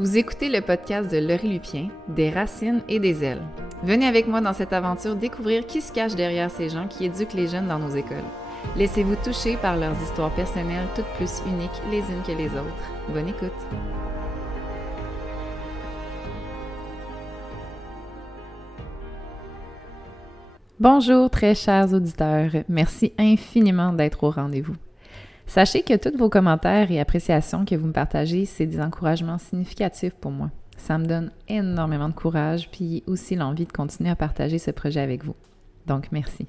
Vous écoutez le podcast de Laurie Lupien, des racines et des ailes. Venez avec moi dans cette aventure découvrir qui se cache derrière ces gens qui éduquent les jeunes dans nos écoles. Laissez-vous toucher par leurs histoires personnelles toutes plus uniques les unes que les autres. Bonne écoute! Bonjour très chers auditeurs, merci infiniment d'être au rendez-vous. Sachez que tous vos commentaires et appréciations que vous me partagez, c'est des encouragements significatifs pour moi. Ça me donne énormément de courage, puis aussi l'envie de continuer à partager ce projet avec vous. Donc, merci.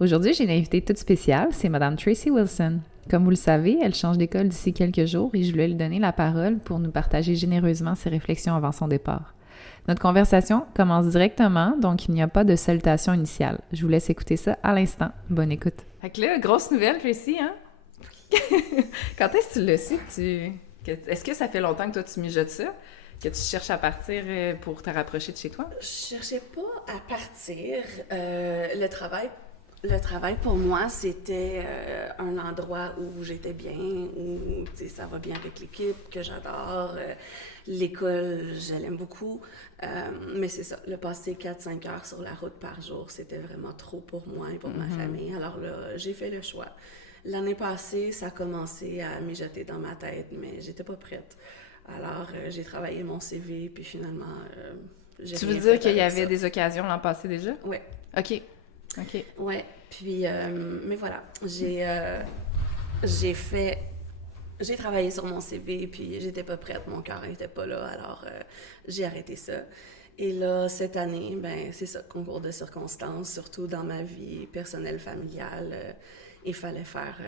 Aujourd'hui, j'ai une invitée toute spéciale, c'est Madame Tracy Wilson. Comme vous le savez, elle change d'école d'ici quelques jours et je voulais lui donner la parole pour nous partager généreusement ses réflexions avant son départ. Notre conversation commence directement, donc il n'y a pas de salutation initiale. Je vous laisse écouter ça à l'instant. Bonne écoute. Fait que là, grosse nouvelle, Tracy, hein? Quand est-ce que tu le sais Est-ce que ça fait longtemps que toi tu mijotes ça? Que tu cherches à partir pour te rapprocher de chez toi? Je cherchais pas à partir. Le travail pour moi, c'était un endroit où j'étais bien, où ça va bien avec l'équipe, que j'adore. L'école, je l'aime beaucoup. Mais c'est ça, le passer 4-5 heures sur la route par jour, c'était vraiment trop pour moi et pour ma famille. Alors là, j'ai fait le choix. L'année passée, ça a commencé à mijoter dans ma tête, mais j'étais pas prête. Alors, j'ai travaillé mon CV, puis finalement, j'ai Tu rien veux dire fait qu'il y avec avait ça. des occasions l'an passé déjà? Oui. OK. Ouais, puis, mais voilà, j'ai travaillé sur mon CV, puis j'étais pas prête, mon cœur n'était pas là, alors j'ai arrêté ça. Et là, cette année, ben c'est ça, concours de circonstances, surtout dans ma vie personnelle, familiale, il fallait faire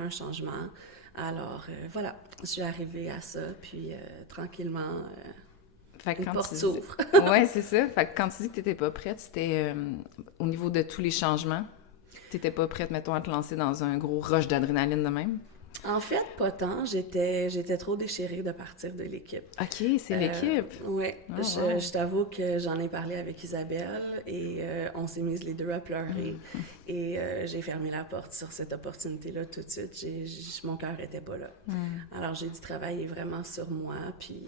un changement. Alors voilà, je suis arrivée à ça, puis tranquillement, Fait que une quand porte tu s'ouvre. Ouais, c'est ça. Fait que quand tu dis que t'étais pas prête, c'était au niveau de tous les changements. T'étais pas prête, mettons, à te lancer dans un gros rush d'adrénaline de même? En fait, pas tant. J'étais trop déchirée de partir de l'équipe. OK, c'est l'équipe. Oui, Oh, wow. je t'avoue que j'en ai parlé avec Isabelle et on s'est mises les deux à pleurer. Et j'ai fermé la porte sur cette opportunité-là tout de suite. Mon cœur était pas là. Alors j'ai dû travailler vraiment sur moi, puis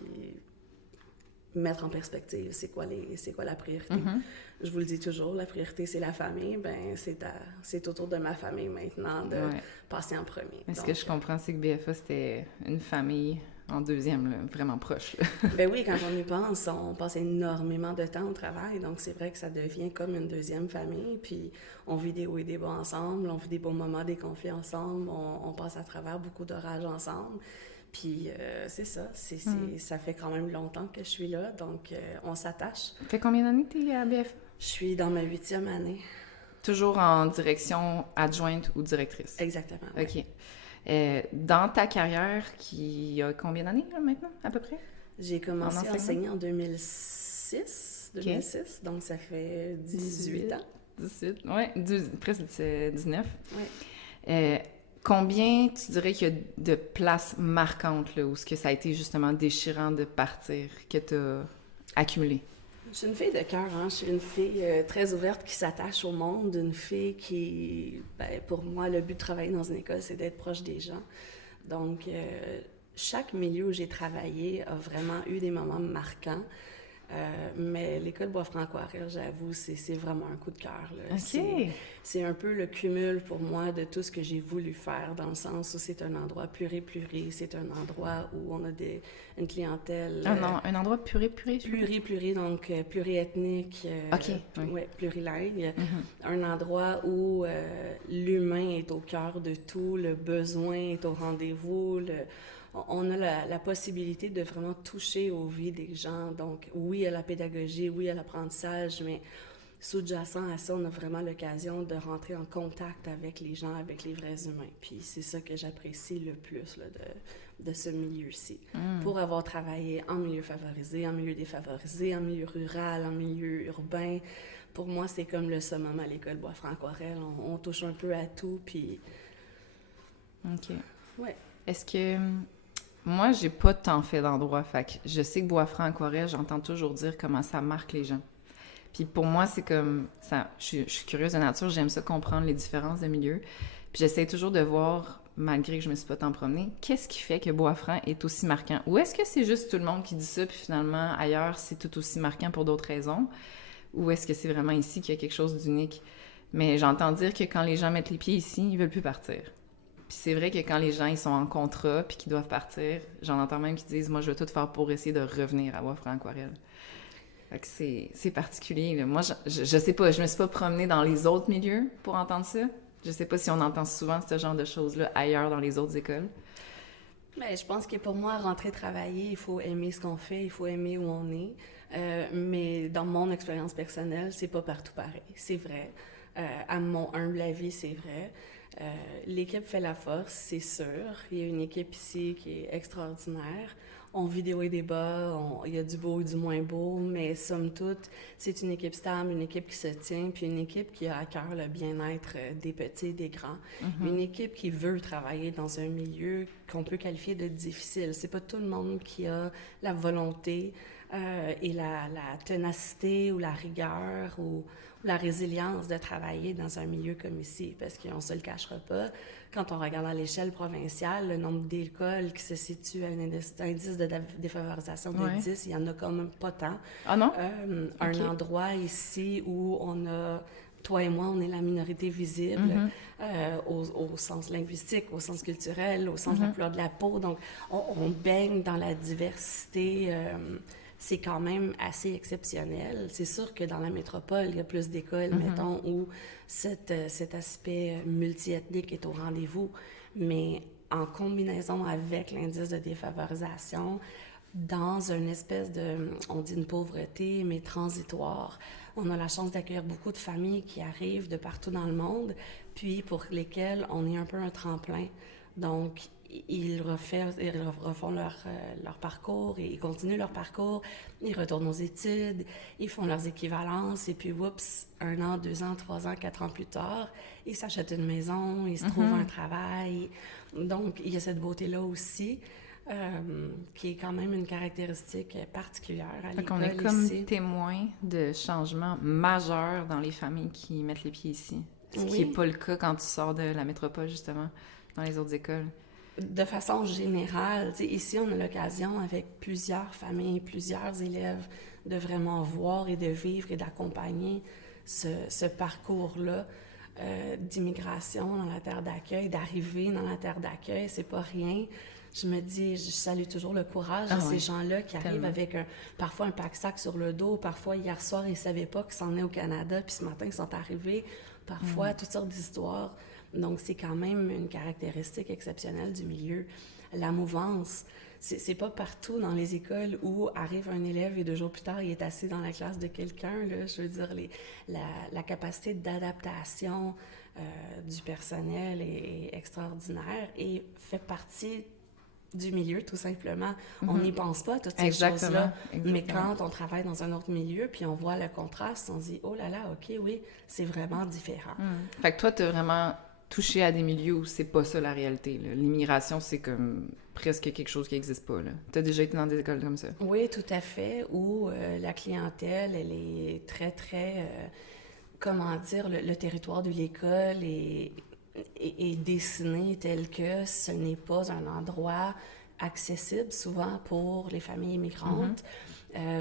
mettre en perspective c'est quoi la priorité. Je vous le dis toujours, la priorité c'est la famille. Ben c'est autour de ma famille maintenant de passer en premier. Mais ce que je comprends, c'est que BFA, c'était une famille en deuxième, là, vraiment proche. Là. Ben oui, quand on y pense, on passe énormément de temps au travail, donc c'est vrai que ça devient comme une deuxième famille, puis on vit des hauts et des bas ensemble, on vit des beaux moments, des conflits ensemble, on passe à travers beaucoup d'orages ensemble, puis c'est ça, ça fait quand même longtemps que je suis là, donc on s'attache. Ça fait combien d'années que t'es à BFA? Je suis dans ma 8e année. Toujours en direction adjointe ou directrice? Exactement. OK. Dans ta carrière, qui a combien d'années là, maintenant, à peu près? J'ai commencé à enseigner en 2006, donc ça fait 18 ans. 18, oui, presque 19. Ouais. Combien tu dirais qu'il y a de places marquantes là, où ce que ça a été justement déchirant de partir, que tu as accumulé? Je suis une fille de cœur, hein? Je suis une fille très ouverte qui s'attache au monde, une fille qui, ben, pour moi, le but de travailler dans une école, c'est d'être proche des gens. Donc, chaque milieu où j'ai travaillé a vraiment eu des moments marquants. Mais l'école Boisfranc-Aquarelle, j'avoue, c'est vraiment un coup de cœur. Là. OK. C'est un peu le cumul pour moi de tout ce que j'ai voulu faire, dans le sens où c'est un endroit pluri, c'est un endroit où on a une clientèle... un endroit pluri, donc pluriethnique, OK, oui. Ouais, plurilingue. Un endroit où l'humain est au cœur de tout, le besoin est au rendez-vous, on a la possibilité de vraiment toucher aux vies des gens. Donc, oui, à la pédagogie, oui, à l'apprentissage, mais sous-jacent à ça, on a vraiment l'occasion de rentrer en contact avec les gens, avec les vrais humains. Puis c'est ça que j'apprécie le plus là, de ce milieu-ci. Pour avoir travaillé en milieu favorisé, en milieu défavorisé, en milieu rural, en milieu urbain, pour moi, c'est comme le summum à l'école Boisfranc-Aquarelle. On touche un peu à tout, puis... OK. Ouais. Est-ce que... Moi, j'ai pas tant fait d'endroits, fait que je sais que Boisfranc-Aquarelle, j'entends toujours dire comment ça marque les gens. Puis pour moi, c'est comme ça. Je suis curieuse de nature, j'aime ça comprendre les différences de milieu. Puis j'essaie toujours de voir malgré que je me suis pas tant promenée. Qu'est-ce qui fait que Bois-Franc est aussi marquant? Ou est-ce que c'est juste tout le monde qui dit ça, puis finalement, ailleurs, c'est tout aussi marquant pour d'autres raisons? Ou est-ce que c'est vraiment ici qu'il y a quelque chose d'unique? Mais j'entends dire que quand les gens mettent les pieds ici, ils veulent plus partir. Puis c'est vrai que quand les gens ils sont en contrat puis qu'ils doivent partir, j'en entends même qui disent « Moi, je vais tout faire pour essayer de revenir à Bois-Franc Aquarelle ». Fait que c'est particulier, là. Moi, je sais pas, je me suis pas promenée dans les autres milieux pour entendre ça. Je sais pas si on entend souvent ce genre de choses-là ailleurs dans les autres écoles. Mais je pense que pour moi, rentrer travailler, il faut aimer ce qu'on fait, il faut aimer où on est. Mais dans mon expérience personnelle, c'est pas partout pareil. C'est vrai. À mon humble avis, c'est vrai. L'équipe fait la force, c'est sûr. Il y a une équipe ici qui est extraordinaire. On vit des hauts et des bas, il y a du beau et du moins beau, mais somme toute, c'est une équipe stable, une équipe qui se tient, puis une équipe qui a à cœur le bien-être des petits et des grands. Une équipe qui veut travailler dans un milieu qu'on peut qualifier de difficile. C'est pas tout le monde qui a la volonté et la ténacité ou la rigueur ou la résilience de travailler dans un milieu comme ici, parce qu'on ne se le cachera pas. Quand on regarde à l'échelle provinciale, le nombre d'écoles qui se situent à un indice de défavorisation de 10, il n'y en a quand même pas tant. Ah non? Un endroit ici où on a... Toi et moi, on est la minorité visible au sens linguistique, au sens culturel, au sens de la couleur de la peau. Donc, on baigne dans la diversité. C'est quand même assez exceptionnel. C'est sûr que dans la métropole, il y a plus d'écoles, mettons, où cet aspect multiethnique est au rendez-vous. Mais en combinaison avec l'indice de défavorisation, dans une espèce de, on dit une pauvreté, mais transitoire, on a la chance d'accueillir beaucoup de familles qui arrivent de partout dans le monde, puis pour lesquelles on est un peu un tremplin. Donc, ils refont leur parcours, et ils continuent leur parcours, ils retournent aux études, ils font leurs équivalences, et puis, oups, 1 an, 2 ans, 3 ans, 4 ans plus tard, ils s'achètent une maison, ils se trouvent un travail. Donc, il y a cette beauté-là aussi, qui est quand même une caractéristique particulière à l'école ici. On est comme témoin de changements majeurs dans les familles qui mettent les pieds ici. Ce qui n'est pas le cas quand tu sors de la métropole, justement, dans les autres écoles. De façon générale, ici, on a l'occasion, avec plusieurs familles, plusieurs élèves, de vraiment voir et de vivre et d'accompagner ce parcours-là d'immigration dans la terre d'accueil, d'arriver dans la terre d'accueil. C'est pas rien. Je me dis, je salue toujours le courage de ces gens-là qui arrivent avec parfois un pack-sac sur le dos. Parfois, hier soir, ils ne savaient pas qu'ils s'en venaient au Canada, puis ce matin, ils sont arrivés. Parfois, toutes sortes d'histoires. Donc, c'est quand même une caractéristique exceptionnelle du milieu. La mouvance, c'est pas partout dans les écoles où arrive un élève et 2 jours plus tard, il est assis dans la classe de quelqu'un. Là, je veux dire, la capacité d'adaptation du personnel est extraordinaire et fait partie du milieu, tout simplement. On n'y pense pas à toutes ces choses-là. Mais quand on travaille dans un autre milieu, puis on voit le contraste, on se dit « Oh là là, OK, oui, c'est vraiment différent. » Fait que toi, tu as vraiment touché à des milieux où c'est pas ça la réalité. L'immigration, c'est comme presque quelque chose qui n'existe pas. Tu as déjà été dans des écoles comme ça? Oui, tout à fait, où la clientèle, elle est très, très... comment dire, le territoire de l'école est dessiné tel que ce n'est pas un endroit accessible souvent pour les familles immigrantes.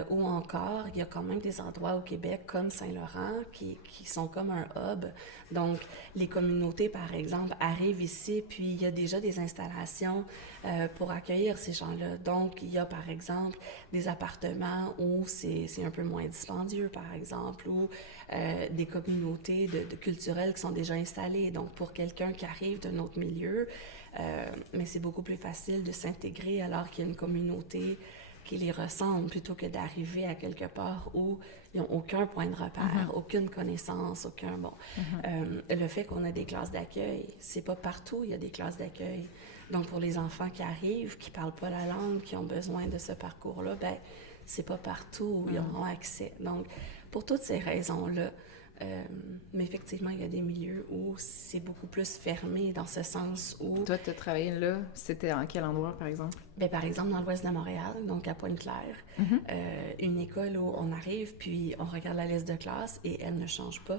Ou encore, il y a quand même des endroits au Québec comme Saint-Laurent qui sont comme un hub. Donc, les communautés, par exemple, arrivent ici, puis il y a déjà des installations pour accueillir ces gens-là. Donc, il y a, par exemple, des appartements où c'est un peu moins dispendieux, par exemple, ou des communautés de culturelles qui sont déjà installées. Donc, pour quelqu'un qui arrive d'un autre milieu, mais c'est beaucoup plus facile de s'intégrer alors qu'il y a une communauté qui les ressemble plutôt que d'arriver à quelque part où ils n'ont aucun point de repère, aucune connaissance, aucun... Bon. Le fait qu'on a des classes d'accueil, c'est pas partout il y a des classes d'accueil. Donc, pour les enfants qui arrivent, qui parlent pas la langue, qui ont besoin de ce parcours-là, ben c'est pas partout où ils auront accès. Donc, pour toutes ces raisons-là, mais effectivement, il y a des milieux où c'est beaucoup plus fermé dans ce sens où... Toi, tu as travaillé là, c'était en quel endroit, par exemple? Bien, par exemple, dans l'ouest de Montréal, donc à Pointe-Claire, une école où on arrive, puis on regarde la liste de classe et elle ne change pas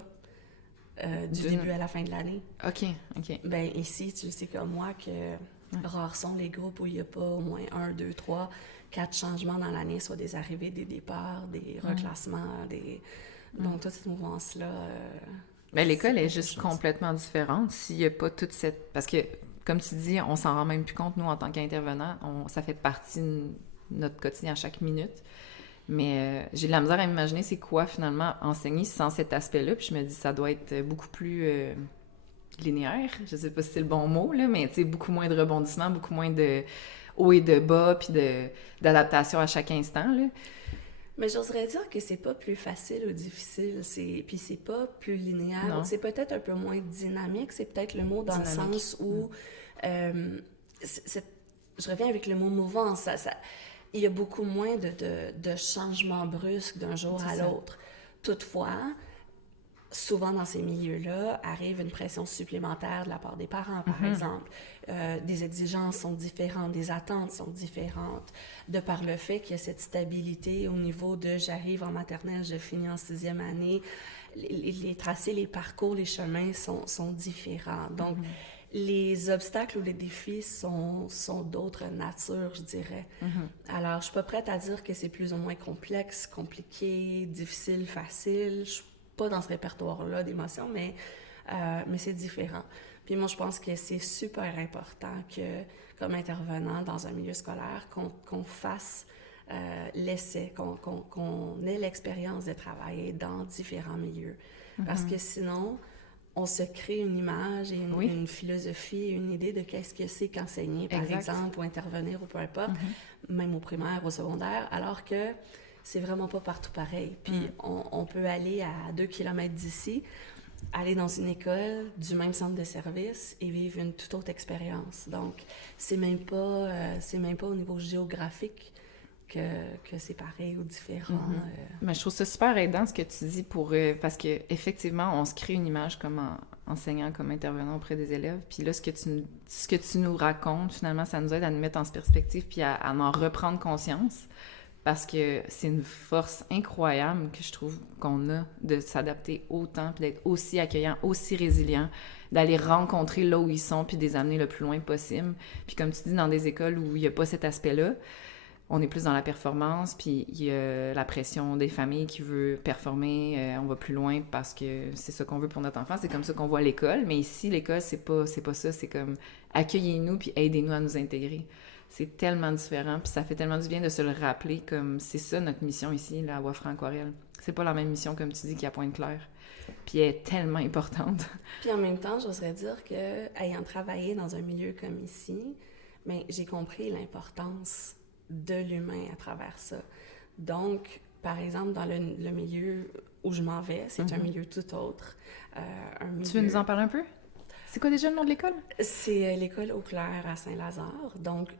du début à la fin de l'année. OK. Ben ici, tu sais comme moi que rares sont les groupes où il n'y a pas au moins 1, 2, 3, 4 changements dans l'année, soit des arrivées, des départs, des reclassements, donc toute cette mouvance-là... Mais l'école est juste complètement différente s'il n'y a pas toute cette... Parce que, comme tu dis, on s'en rend même plus compte, nous, en tant qu'intervenants, ça fait partie de notre quotidien à chaque minute. Mais j'ai de la misère à m'imaginer c'est quoi, finalement, enseigner sans cet aspect-là. Puis je me dis, ça doit être beaucoup plus linéaire. Je sais pas si c'est le bon mot, là, mais tu sais, beaucoup moins de rebondissements, beaucoup moins de haut et de bas, puis d'adaptation à chaque instant, là. Mais j'oserais dire que c'est pas plus facile ou difficile, puis c'est pas plus linéaire. Non. C'est peut-être un peu moins dynamique, c'est peut-être le mot dans le sens où... je reviens avec le mot mouvant, il y a beaucoup moins de changements brusques d'un jour à l'autre. Toutefois, souvent dans ces milieux-là, arrive une pression supplémentaire de la part des parents, par exemple. Des exigences sont différentes, des attentes sont différentes, de par le fait qu'il y a cette stabilité au niveau de j'arrive en maternelle, je finis en 6e année, les tracés, les parcours, les chemins sont différents. Donc, les obstacles ou les défis sont d'autre nature, je dirais. Alors, je suis pas prête à dire que c'est plus ou moins complexe, compliqué, difficile, facile. Je suis pas dans ce répertoire-là d'émotions, mais c'est différent. Puis moi, je pense que c'est super important que, comme intervenant dans un milieu scolaire, qu'on fasse l'essai, qu'on ait l'expérience de travailler dans différents milieux. Parce que sinon, on se crée une image et une philosophie, une idée de qu'est-ce que c'est qu'enseigner, par exemple, ou intervenir, ou peu importe, même au primaire, au secondaire, alors que c'est vraiment pas partout pareil. Puis on peut aller à 2 kilomètres d'ici, aller dans une école du même centre de service et vivre une toute autre expérience. Donc, c'est même pas au niveau géographique que c'est pareil ou différent. Mais je trouve ça super aidant ce que tu dis parce que effectivement on se crée une image comme enseignant, comme intervenant auprès des élèves. Puis là, ce que tu nous racontes, finalement, ça nous aide à nous mettre en perspective puis à en reprendre conscience. Parce que c'est une force incroyable que je trouve qu'on a de s'adapter autant, puis d'être aussi accueillant, aussi résilient, d'aller rencontrer là où ils sont, puis de les amener le plus loin possible. Puis comme tu dis, dans des écoles où il n'y a pas cet aspect-là, on est plus dans la performance, puis il y a la pression des familles qui veut performer, on va plus loin parce que c'est ça qu'on veut pour notre enfant, c'est comme ça qu'on voit l'école. Mais ici, l'école, c'est pas ça, c'est comme accueillez-nous puis aidez-nous à nous intégrer. C'est tellement différent, puis ça fait tellement du bien de se le rappeler, comme c'est ça notre mission ici, là, à Bois-Franc-Aquarelle. C'est pas la même mission, comme tu dis, qu'à Pointe-Claire. Puis elle est tellement importante. Puis en même temps, j'oserais dire que, ayant travaillé dans un milieu comme ici, bien, j'ai compris l'importance de l'humain à travers ça. Donc, par exemple, dans le milieu où je m'en vais, c'est un milieu tout autre. Tu veux nous en parler un peu? C'est quoi déjà le nom de l'école? C'est l'école Eau-Claire à Saint-Lazare. Donc,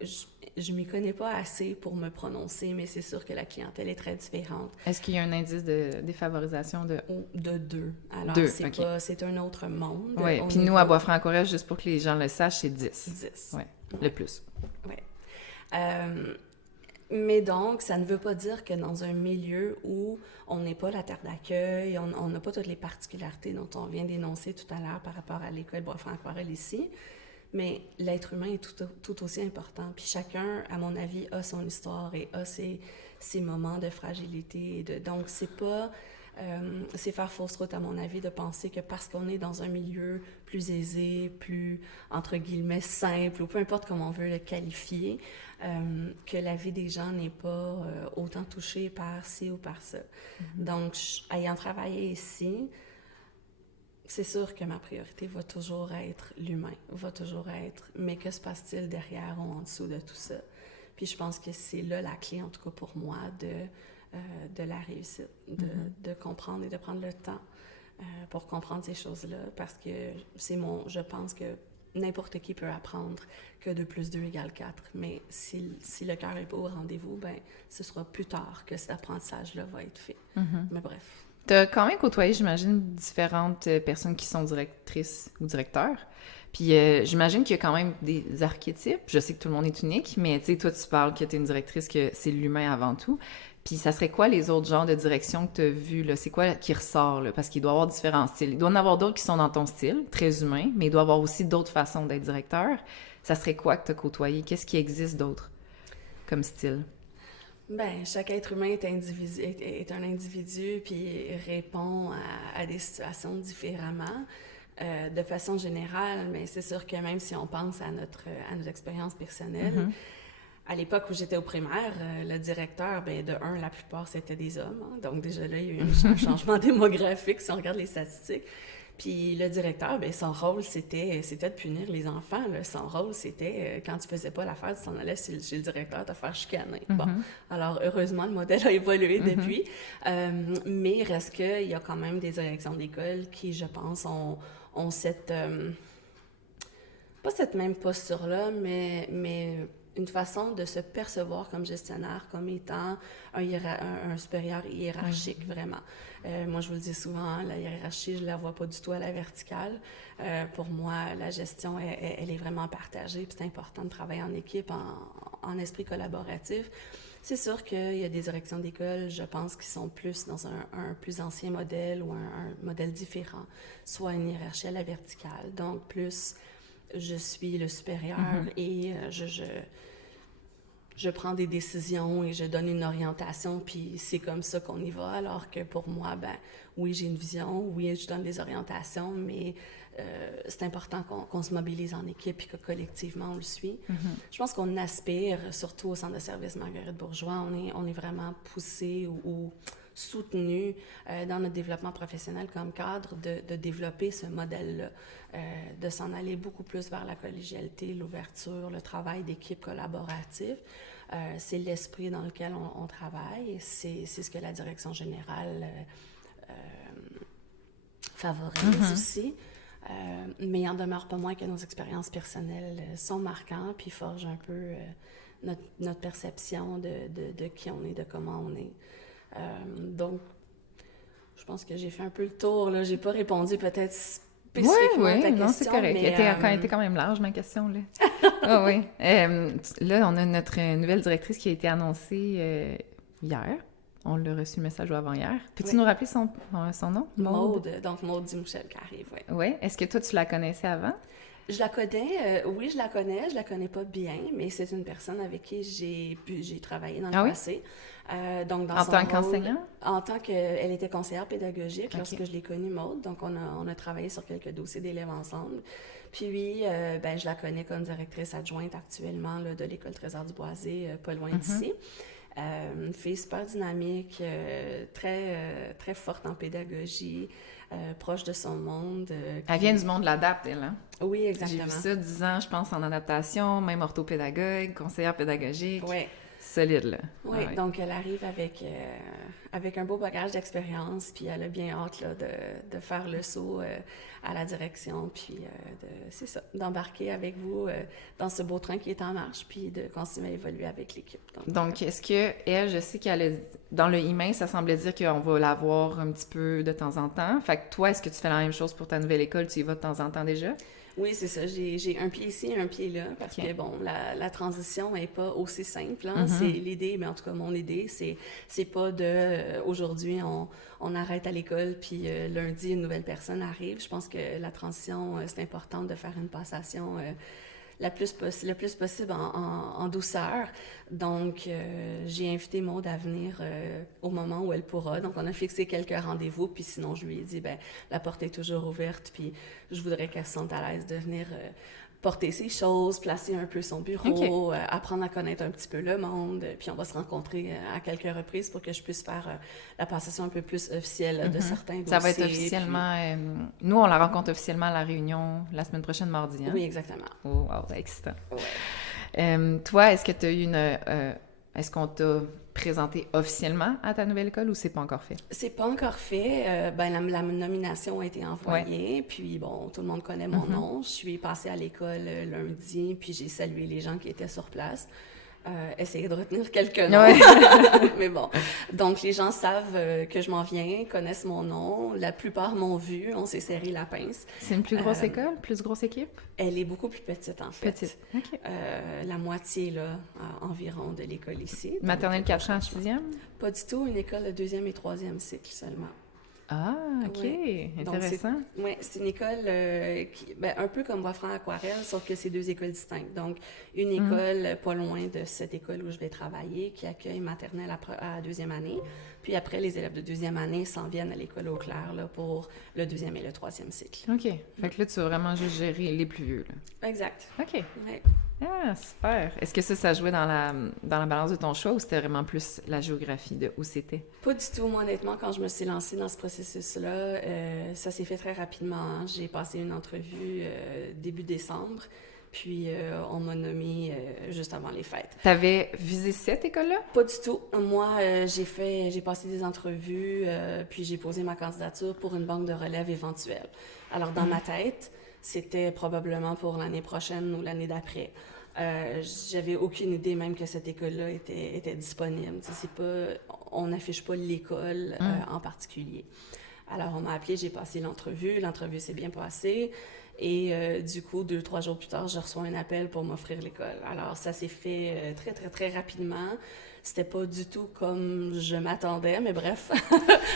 je m'y connais pas assez pour me prononcer, mais c'est sûr que la clientèle est très différente. Est-ce qu'il y a un indice de défavorisation de... De 2. Alors, 2, c'est un autre monde. Oui, puis nous, à Bois-Franc-Aquarelle, juste pour que les gens le sachent, c'est 10. 10. Oui, le plus. Oui. Mais donc, ça ne veut pas dire que dans un milieu où on n'est pas la terre d'accueil, on n'a pas toutes les particularités dont on vient d'énoncer tout à l'heure par rapport à l'école Bois-Franc-Aquarelle ici, mais l'être humain est tout aussi important. Puis chacun, à mon avis, a son histoire et a ses moments de fragilité. Donc, c'est pas... c'est faire fausse route, à mon avis, de penser que parce qu'on est dans un milieu plus aisé, plus, entre guillemets, simple, ou peu importe comment on veut le qualifier, que la vie des gens n'est pas autant touchée par ci ou par ça. Donc, ayant travaillé ici, c'est sûr que ma priorité va toujours être l'humain, va toujours être, mais que se passe-t-il derrière ou en dessous de tout ça? Puis je pense que c'est là la clé, en tout cas pour moi, de la réussite, de comprendre et de prendre le temps pour comprendre ces choses-là, parce que je pense que n'importe qui peut apprendre que 2 plus 2 égale 4, mais si le cœur n'est pas au rendez-vous, ben ce sera plus tard que cet apprentissage-là va être fait. Mais bref. Tu as quand même côtoyé, j'imagine, différentes personnes qui sont directrices ou directeurs. Puis j'imagine qu'il y a quand même des archétypes. Je sais que tout le monde est unique, mais tu sais, toi, tu parles que tu es une directrice, que c'est l'humain avant tout. Puis ça serait quoi les autres genres de directions que tu as vues, là? C'est quoi qui ressort, là? Parce qu'il doit y avoir différents styles. Il doit y en avoir d'autres qui sont dans ton style, très humain, mais il doit y avoir aussi d'autres façons d'être directeur. Ça serait quoi que tu as côtoyé? Qu'est-ce qui existe d'autre comme style? Ben, chaque être humain est un individu puis répond à des situations différemment. De façon générale, mais c'est sûr que même si on pense à notre expérience personnelle, à l'époque où j'étais au primaire, le directeur, ben de un, la plupart, c'était des hommes. Hein. Donc déjà là, il y a eu un changement démographique si on regarde les statistiques. Puis le directeur, ben son rôle, c'était de punir les enfants. Là. Son rôle, c'était, quand tu faisais pas l'affaire, tu t'en allais chez le directeur te faire chicaner. Bon, alors heureusement, le modèle a évolué depuis. Mais il reste qu'il y a quand même des directions d'école qui, je pense, ont cette... pas cette même posture-là, mais une façon de se percevoir comme gestionnaire, comme étant un supérieur hiérarchique, vraiment. Moi, je vous le dis souvent, hein, la hiérarchie, je ne la vois pas du tout à la verticale. Pour moi, la gestion, elle est vraiment partagée, puis c'est important de travailler en équipe, en esprit collaboratif. C'est sûr qu'il y a des directions d'école, je pense, qui sont plus dans un plus ancien modèle ou un modèle différent, soit une hiérarchie à la verticale, donc plus je suis le supérieur et je prends des décisions et je donne une orientation, puis c'est comme ça qu'on y va, alors que pour moi, ben oui, j'ai une vision, oui, je donne des orientations, mais c'est important qu'on se mobilise en équipe et que collectivement, on le suit. Je pense qu'on aspire, surtout au Centre de service Marguerite Bourgeois, on est vraiment poussé ou soutenu dans notre développement professionnel comme cadre de développer ce modèle-là, de s'en aller beaucoup plus vers la collégialité, l'ouverture, le travail d'équipe collaboratif. C'est l'esprit dans lequel on travaille. C'est ce que la direction générale favorise aussi. Mais il en demeure pas moins que nos expériences personnelles sont marquantes puis forgent un peu notre perception de qui on est, de comment on est. Donc, je pense que j'ai fait un peu le tour. Là. J'ai pas répondu peut-être spécifiquement à ta question. Non, c'est correct. Elle était quand même large, ma question. Là. Oui. Là, on a notre nouvelle directrice qui a été annoncée hier. On l'a reçu le message avant-hier. Peux-tu nous rappeler son nom? Maude. Donc, Maude Dumouchel qui arrive, oui. Oui. Est-ce que toi, tu la connaissais avant? Je la connais, oui, je la connais pas bien, mais c'est une personne avec qui j'ai travaillé dans le passé. Donc dans en son tant rôle, qu'enseignant? En tant qu'elle était conseillère pédagogique lorsque je l'ai connue, Maude. Donc on a travaillé sur quelques dossiers d'élèves ensemble. Puis, je la connais comme directrice adjointe actuellement là, de l'école Trésor du Boisé, pas loin d'ici. Une fille super dynamique, très forte en pédagogie, proche de son monde. Elle vient du monde de l'ADAPT, elle, hein? Oui, exactement. J'ai vu ça 10 ans, je pense, en adaptation, même orthopédagogue, conseillère pédagogique. Oui. Solide, là. Oui, donc elle arrive avec un beau bagage d'expérience, puis elle a bien hâte là, de faire le saut à la direction, puis c'est ça, d'embarquer avec vous dans ce beau train qui est en marche, puis de continuer à évoluer avec l'équipe. Donc est-ce que elle, je sais qu'elle est, dans le email, ça semblait dire qu'on va la voir un petit peu de temps en temps. Fait que toi, est-ce que tu fais la même chose pour ta nouvelle école? Tu y vas de temps en temps déjà? Oui, c'est ça. J'ai un pied ici et un pied là, parce que, bon, la transition n'est pas aussi simple. Hein? C'est l'idée, mais en tout cas, mon idée, c'est pas de aujourd'hui, on arrête à l'école, puis lundi, une nouvelle personne arrive. Je pense que la transition, c'est important de faire une passation le plus possible en douceur. Donc, j'ai invité Maude à venir au moment où elle pourra. Donc, on a fixé quelques rendez-vous, puis sinon, je lui ai dit, la porte est toujours ouverte, puis je voudrais qu'elle se sente à l'aise de venir porter ses choses, placer un peu son bureau, apprendre à connaître un petit peu le monde, puis on va se rencontrer à quelques reprises pour que je puisse faire la passation un peu plus officielle de certains dossiers. Ça va être officiellement... nous, on la rencontre officiellement à la réunion la semaine prochaine, mardi. Hein? Oui, exactement. Oh, wow, excitant. Ouais. Toi, est-ce que tu as eu est-ce qu'on t'a présenté officiellement à ta nouvelle école ou c'est pas encore fait? C'est pas encore fait. La nomination a été envoyée, puis bon, tout le monde connaît mon nom. Je suis passée à l'école lundi, puis j'ai salué les gens qui étaient sur place. essayer de retenir quelques noms. Ouais. Mais bon. Donc, les gens savent que je m'en viens, connaissent mon nom. La plupart m'ont vu. On s'est serré la pince. C'est une plus grosse école, plus grosse équipe? Elle est beaucoup plus petite, en fait. Petite, OK. La moitié, là, environ, de l'école ici. Maternelle 4 ans, 6e? Pas du tout. Une école de 2e et 3e cycle seulement. Ah, OK. Ouais. Intéressant. Oui, c'est une école qui, un peu comme Bois-Franc Aquarelle, sauf que c'est 2 écoles distinctes. Donc, une école pas loin de cette école où je vais travailler, qui accueille maternelle à 2e année. Puis après, les élèves de 2e année s'en viennent à l'école Auclair là, pour le 2e et le 3e cycle. OK. Fait que là, tu vas vraiment juste gérer les plus vieux, là. Exact. OK. Ouais. Ah, super. Est-ce que ça jouait dans la balance de ton choix ou c'était vraiment plus la géographie de où c'était? Pas du tout. Moi, honnêtement, quand je me suis lancée dans ce processus-là, ça s'est fait très rapidement. J'ai passé une entrevue début décembre, puis on m'a nommée juste avant les fêtes. T'avais visé cette école-là? Pas du tout. Moi, j'ai passé des entrevues, puis j'ai posé ma candidature pour une banque de relève éventuelle. Alors, dans ma tête, c'était probablement pour l'année prochaine ou l'année d'après. J'avais aucune idée même que cette école-là était disponible. On n'affiche pas l'école en particulier. Alors, on m'a appelé, j'ai passé l'entrevue s'est bien passée. Et du coup, 2-3 jours plus tard, je reçois un appel pour m'offrir l'école. Alors, ça s'est fait très, très, très rapidement. C'était pas du tout comme je m'attendais, mais bref,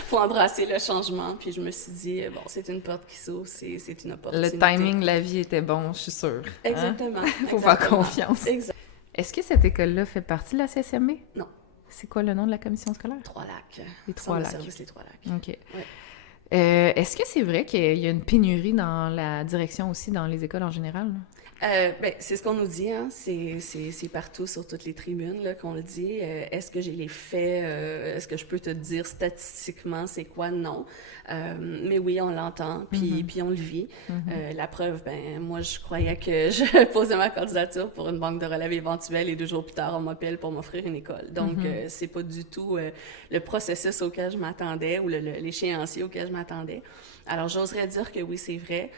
faut embrasser le changement. Puis je me suis dit, bon, c'est une porte qui s'ouvre, c'est une opportunité. Le timing de la vie était bon, je suis sûre. Exactement. Hein? Faut faire confiance. Exact. Est-ce que cette école-là fait partie de la CSMB? Non. C'est quoi le nom de la commission scolaire? Trois-Lacs. Les Trois-Lacs. Service Les Trois-Lacs. OK. Ouais. Est-ce que c'est vrai qu'il y a une pénurie dans la direction aussi dans les écoles en général? C'est ce qu'on nous dit, hein. C'est partout sur toutes les tribunes là, qu'on le dit. Est-ce que j'ai les faits? Est-ce que je peux te dire statistiquement c'est quoi? Non. Mais oui, on l'entend, puis on le vit. La preuve, moi, je croyais que je posais ma candidature pour une banque de relève éventuelle et 2 jours plus tard, on m'appelle pour m'offrir une école. Donc, c'est pas du tout le processus auquel je m'attendais ou l'échéancier auquel je m'attendais. Alors, j'oserais dire que oui, c'est vrai.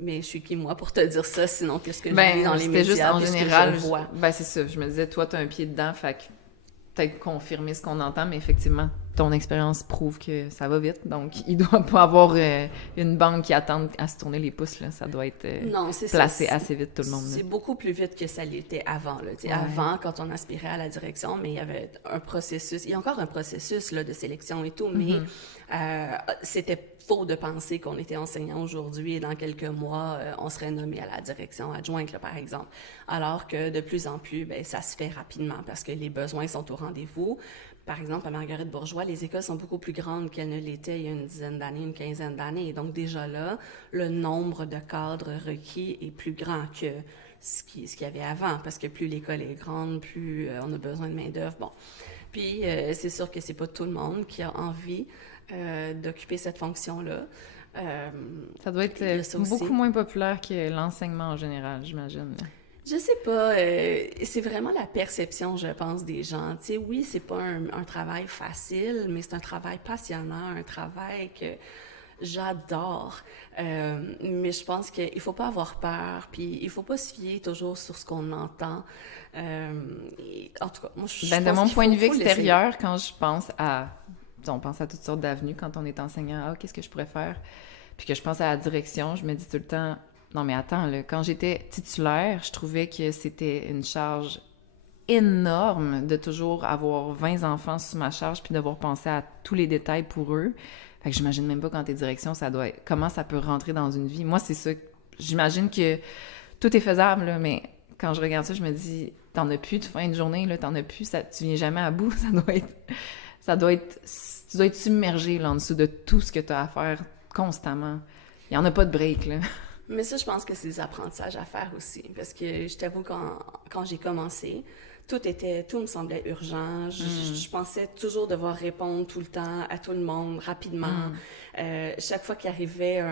Mais je suis qui, moi, pour te dire ça, sinon qu'est-ce que je lis dans les médias, juste en général, que je vois. C'est ça. Je me disais, toi, tu as un pied dedans, fait que peut-être confirmer ce qu'on entend, mais effectivement, ton expérience prouve que ça va vite. Donc, il doit pas avoir une banque qui attend à se tourner les pouces. Là. Ça doit être placé assez vite, tout le monde. C'est beaucoup plus vite que ça l'était avant. Là. Avant, quand on aspirait à la direction, mais il y avait un processus. Il y a encore un processus là, de sélection et tout, mais c'était faux de penser qu'on était enseignant aujourd'hui et dans quelques mois, on serait nommé à la direction adjointe, là, par exemple. Alors que de plus en plus, ça se fait rapidement parce que les besoins sont au rendez-vous. Par exemple, à Marguerite-Bourgeois, les écoles sont beaucoup plus grandes qu'elles ne l'étaient il y a une dizaine d'années, une quinzaine d'années. Et donc, déjà là, le nombre de cadres requis est plus grand que ce qu'il y avait avant, parce que plus l'école est grande, plus on a besoin de main-d'œuvre. Bon. Puis, c'est sûr que c'est pas tout le monde qui a envie d'occuper cette fonction-là. Ça doit être beaucoup moins populaire que l'enseignement en général, j'imagine. Je sais pas, c'est vraiment la perception, je pense, des gens. Tu sais, oui, c'est pas un travail facile, mais c'est un travail passionnant, un travail que j'adore. Mais je pense qu'il faut pas avoir peur, puis il faut pas se fier toujours sur ce qu'on entend. En tout cas, moi, je pense de mon point de vue extérieur, l'essayer. quand je pense à... On pense à toutes sortes d'avenues quand on est enseignant. Ah, qu'est-ce que je pourrais faire? Puis que je pense à la direction, je me dis tout le temps... Non, mais attends, là, quand j'étais titulaire, je trouvais que c'était une charge énorme de toujours avoir 20 enfants sous ma charge puis devoir penser à tous les détails pour eux. Fait que j'imagine même pas quand t'es direction, ça doit être... Comment ça peut rentrer dans une vie? Moi, c'est ça. J'imagine que tout est faisable, là, mais quand je regarde ça, je me dis, t'en as plus de fin de journée, là, t'en as plus, tu viens jamais à bout. Tu dois être submergé là, en dessous de tout ce que t'as à faire constamment. Il y en a pas de break, là. Mais ça, je pense que c'est des apprentissages à faire aussi. Parce que je t'avoue, quand j'ai commencé, tout me semblait urgent. Je pensais toujours devoir répondre tout le temps à tout le monde, rapidement. Chaque fois qu'il arrivait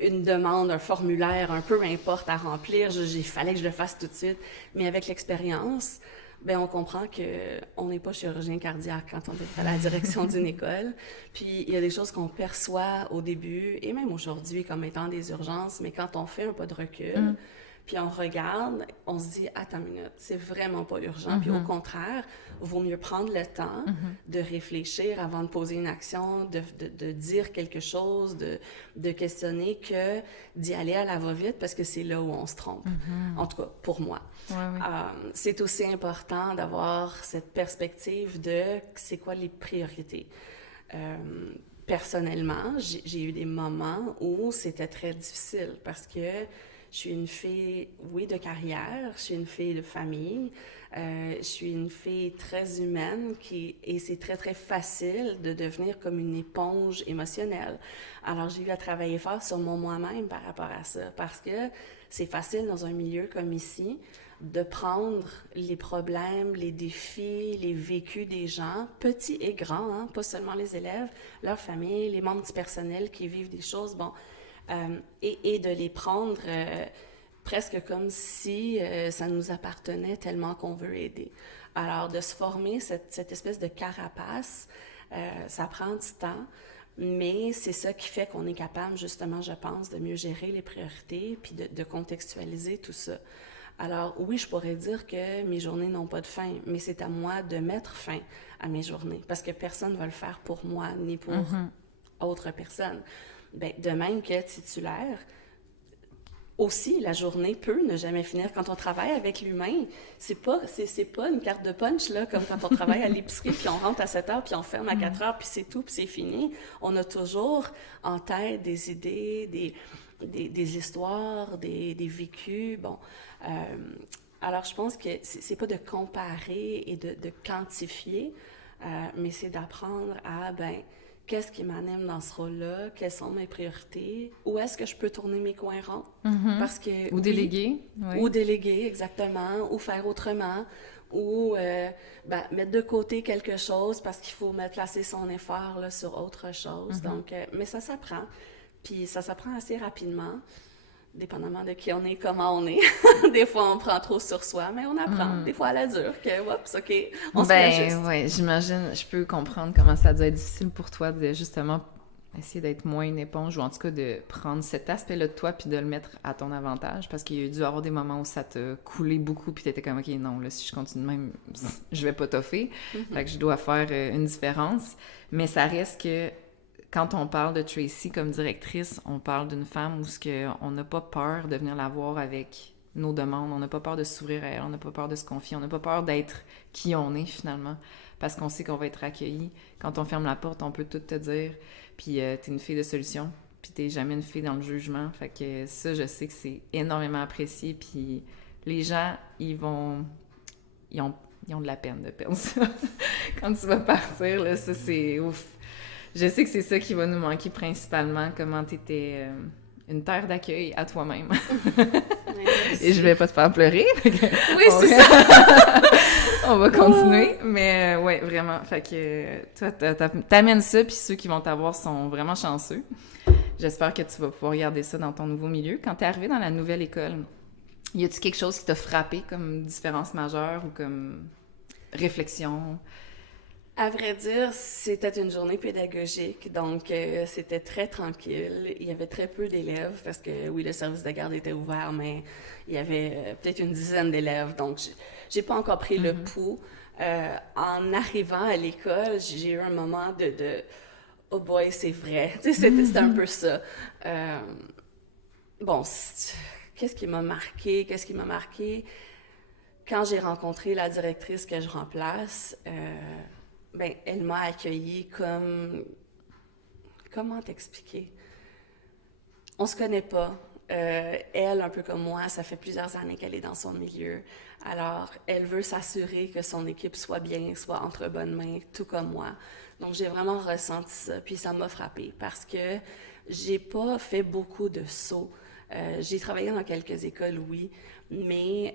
une demande, un formulaire, un peu importe à remplir, il fallait que je le fasse tout de suite. Mais avec l'expérience, on comprend qu'on n'est pas chirurgien cardiaque quand on est à la direction d'une école. Puis, il y a des choses qu'on perçoit au début, et même aujourd'hui, comme étant des urgences, mais quand on fait un pas de recul, puis on regarde, on se dit, attends une minute, c'est vraiment pas urgent. Puis au contraire, vaut mieux prendre le temps de réfléchir avant de poser une action, de dire quelque chose, de questionner, que d'y aller à la va-vite, parce que c'est là où on se trompe. En tout cas, pour moi. C'est aussi important d'avoir cette perspective de c'est quoi les priorités. Personnellement, j'ai eu des moments où c'était très difficile parce que je suis une fille, oui, de carrière, je suis une fille de famille, je suis une fille très humaine et c'est très, très facile de devenir comme une éponge émotionnelle. Alors, j'ai eu à travailler fort sur mon moi-même par rapport à ça parce que c'est facile dans un milieu comme ici de prendre les problèmes, les défis, les vécus des gens, petits et grands, hein, pas seulement les élèves, leur famille, les membres du personnel qui vivent des choses, et de les prendre presque comme si ça nous appartenait tellement qu'on veut aider. Alors, de se former cette espèce de carapace, ça prend du temps, mais c'est ça qui fait qu'on est capable, justement, je pense, de mieux gérer les priorités puis de contextualiser tout ça. Alors, oui, je pourrais dire que mes journées n'ont pas de fin, mais c'est à moi de mettre fin à mes journées, parce que personne ne va le faire pour moi, ni pour autre personne. Ben, de même que titulaire, aussi, la journée peut ne jamais finir. Quand on travaille avec l'humain, c'est pas une carte de punch, là, comme quand on travaille à l'épicerie, puis on rentre à 7 heures, puis on ferme à 4 heures, puis c'est tout, puis c'est fini. On a toujours en tête des idées, des histoires, des vécus, alors, je pense que c'est pas de comparer et de quantifier, mais c'est d'apprendre à, qu'est-ce qui m'anime dans ce rôle-là? Quelles sont mes priorités? Où est-ce que je peux tourner mes coins ronds? Parce que, ou déléguer. Ou déléguer, exactement. Ou faire autrement. Ou mettre de côté quelque chose parce qu'il faut placer son effort là, sur autre chose. Donc, mais ça s'apprend. Puis ça s'apprend assez rapidement. Dépendamment de qui on est, comment on est. Des fois, on prend trop sur soi, mais on apprend. Des fois, à la dure, que, oups, OK, on se réajuste. Oui, j'imagine, je peux comprendre comment ça doit être difficile pour toi de, justement, essayer d'être moins une éponge, ou en tout cas de prendre cet aspect-là de toi puis de le mettre à ton avantage, parce qu'il y a dû avoir des moments où ça te coulait beaucoup puis t'étais comme, OK, non, là, si je continue de même, je vais pas toffer. Fait que je dois faire une différence. Mais ça reste que quand on parle de Tracy comme directrice, on parle d'une femme où on n'a pas peur de venir la voir avec nos demandes, on n'a pas peur de s'ouvrir à elle, on n'a pas peur de se confier, on n'a pas peur d'être qui on est finalement, parce qu'on sait qu'on va être accueilli. Quand on ferme la porte, on peut tout te dire, puis t'es une fille de solution, puis t'es jamais une fille dans le jugement. Fait que ça, je sais que c'est énormément apprécié, puis les gens, ils ont de la peine de perdre ça. Quand tu vas partir, là, ça c'est ouf. Je sais que c'est ça qui va nous manquer principalement, comment t'étais une terre d'accueil à toi-même. Et je vais pas te faire pleurer. Oui, c'est ça! On va continuer, mais ouais, vraiment. Fait que toi, t'amènes ça, puis ceux qui vont t'avoir sont vraiment chanceux. J'espère que tu vas pouvoir garder ça dans ton nouveau milieu. Quand t'es arrivée dans la nouvelle école, y a-t-il quelque chose qui t'a frappé comme différence majeure ou comme réflexion? À vrai dire, c'était une journée pédagogique, donc c'était très tranquille. Il y avait très peu d'élèves parce que, oui, le service de garde était ouvert, mais il y avait peut-être une dizaine d'élèves, donc j'ai pas encore pris le pouls. En arrivant à l'école, j'ai eu un moment de oh boy, c'est vrai. C'était un peu ça. Qu'est-ce qui m'a marqué? Quand j'ai rencontré la directrice que je remplace, elle m'a accueillie comme... Comment t'expliquer? On se connaît pas. Elle, un peu comme moi, ça fait plusieurs années qu'elle est dans son milieu. Alors, elle veut s'assurer que son équipe soit bien, soit entre bonnes mains, tout comme moi. Donc, j'ai vraiment ressenti ça. Puis, ça m'a frappée parce que j'ai pas fait beaucoup de sauts. J'ai travaillé dans quelques écoles, oui, mais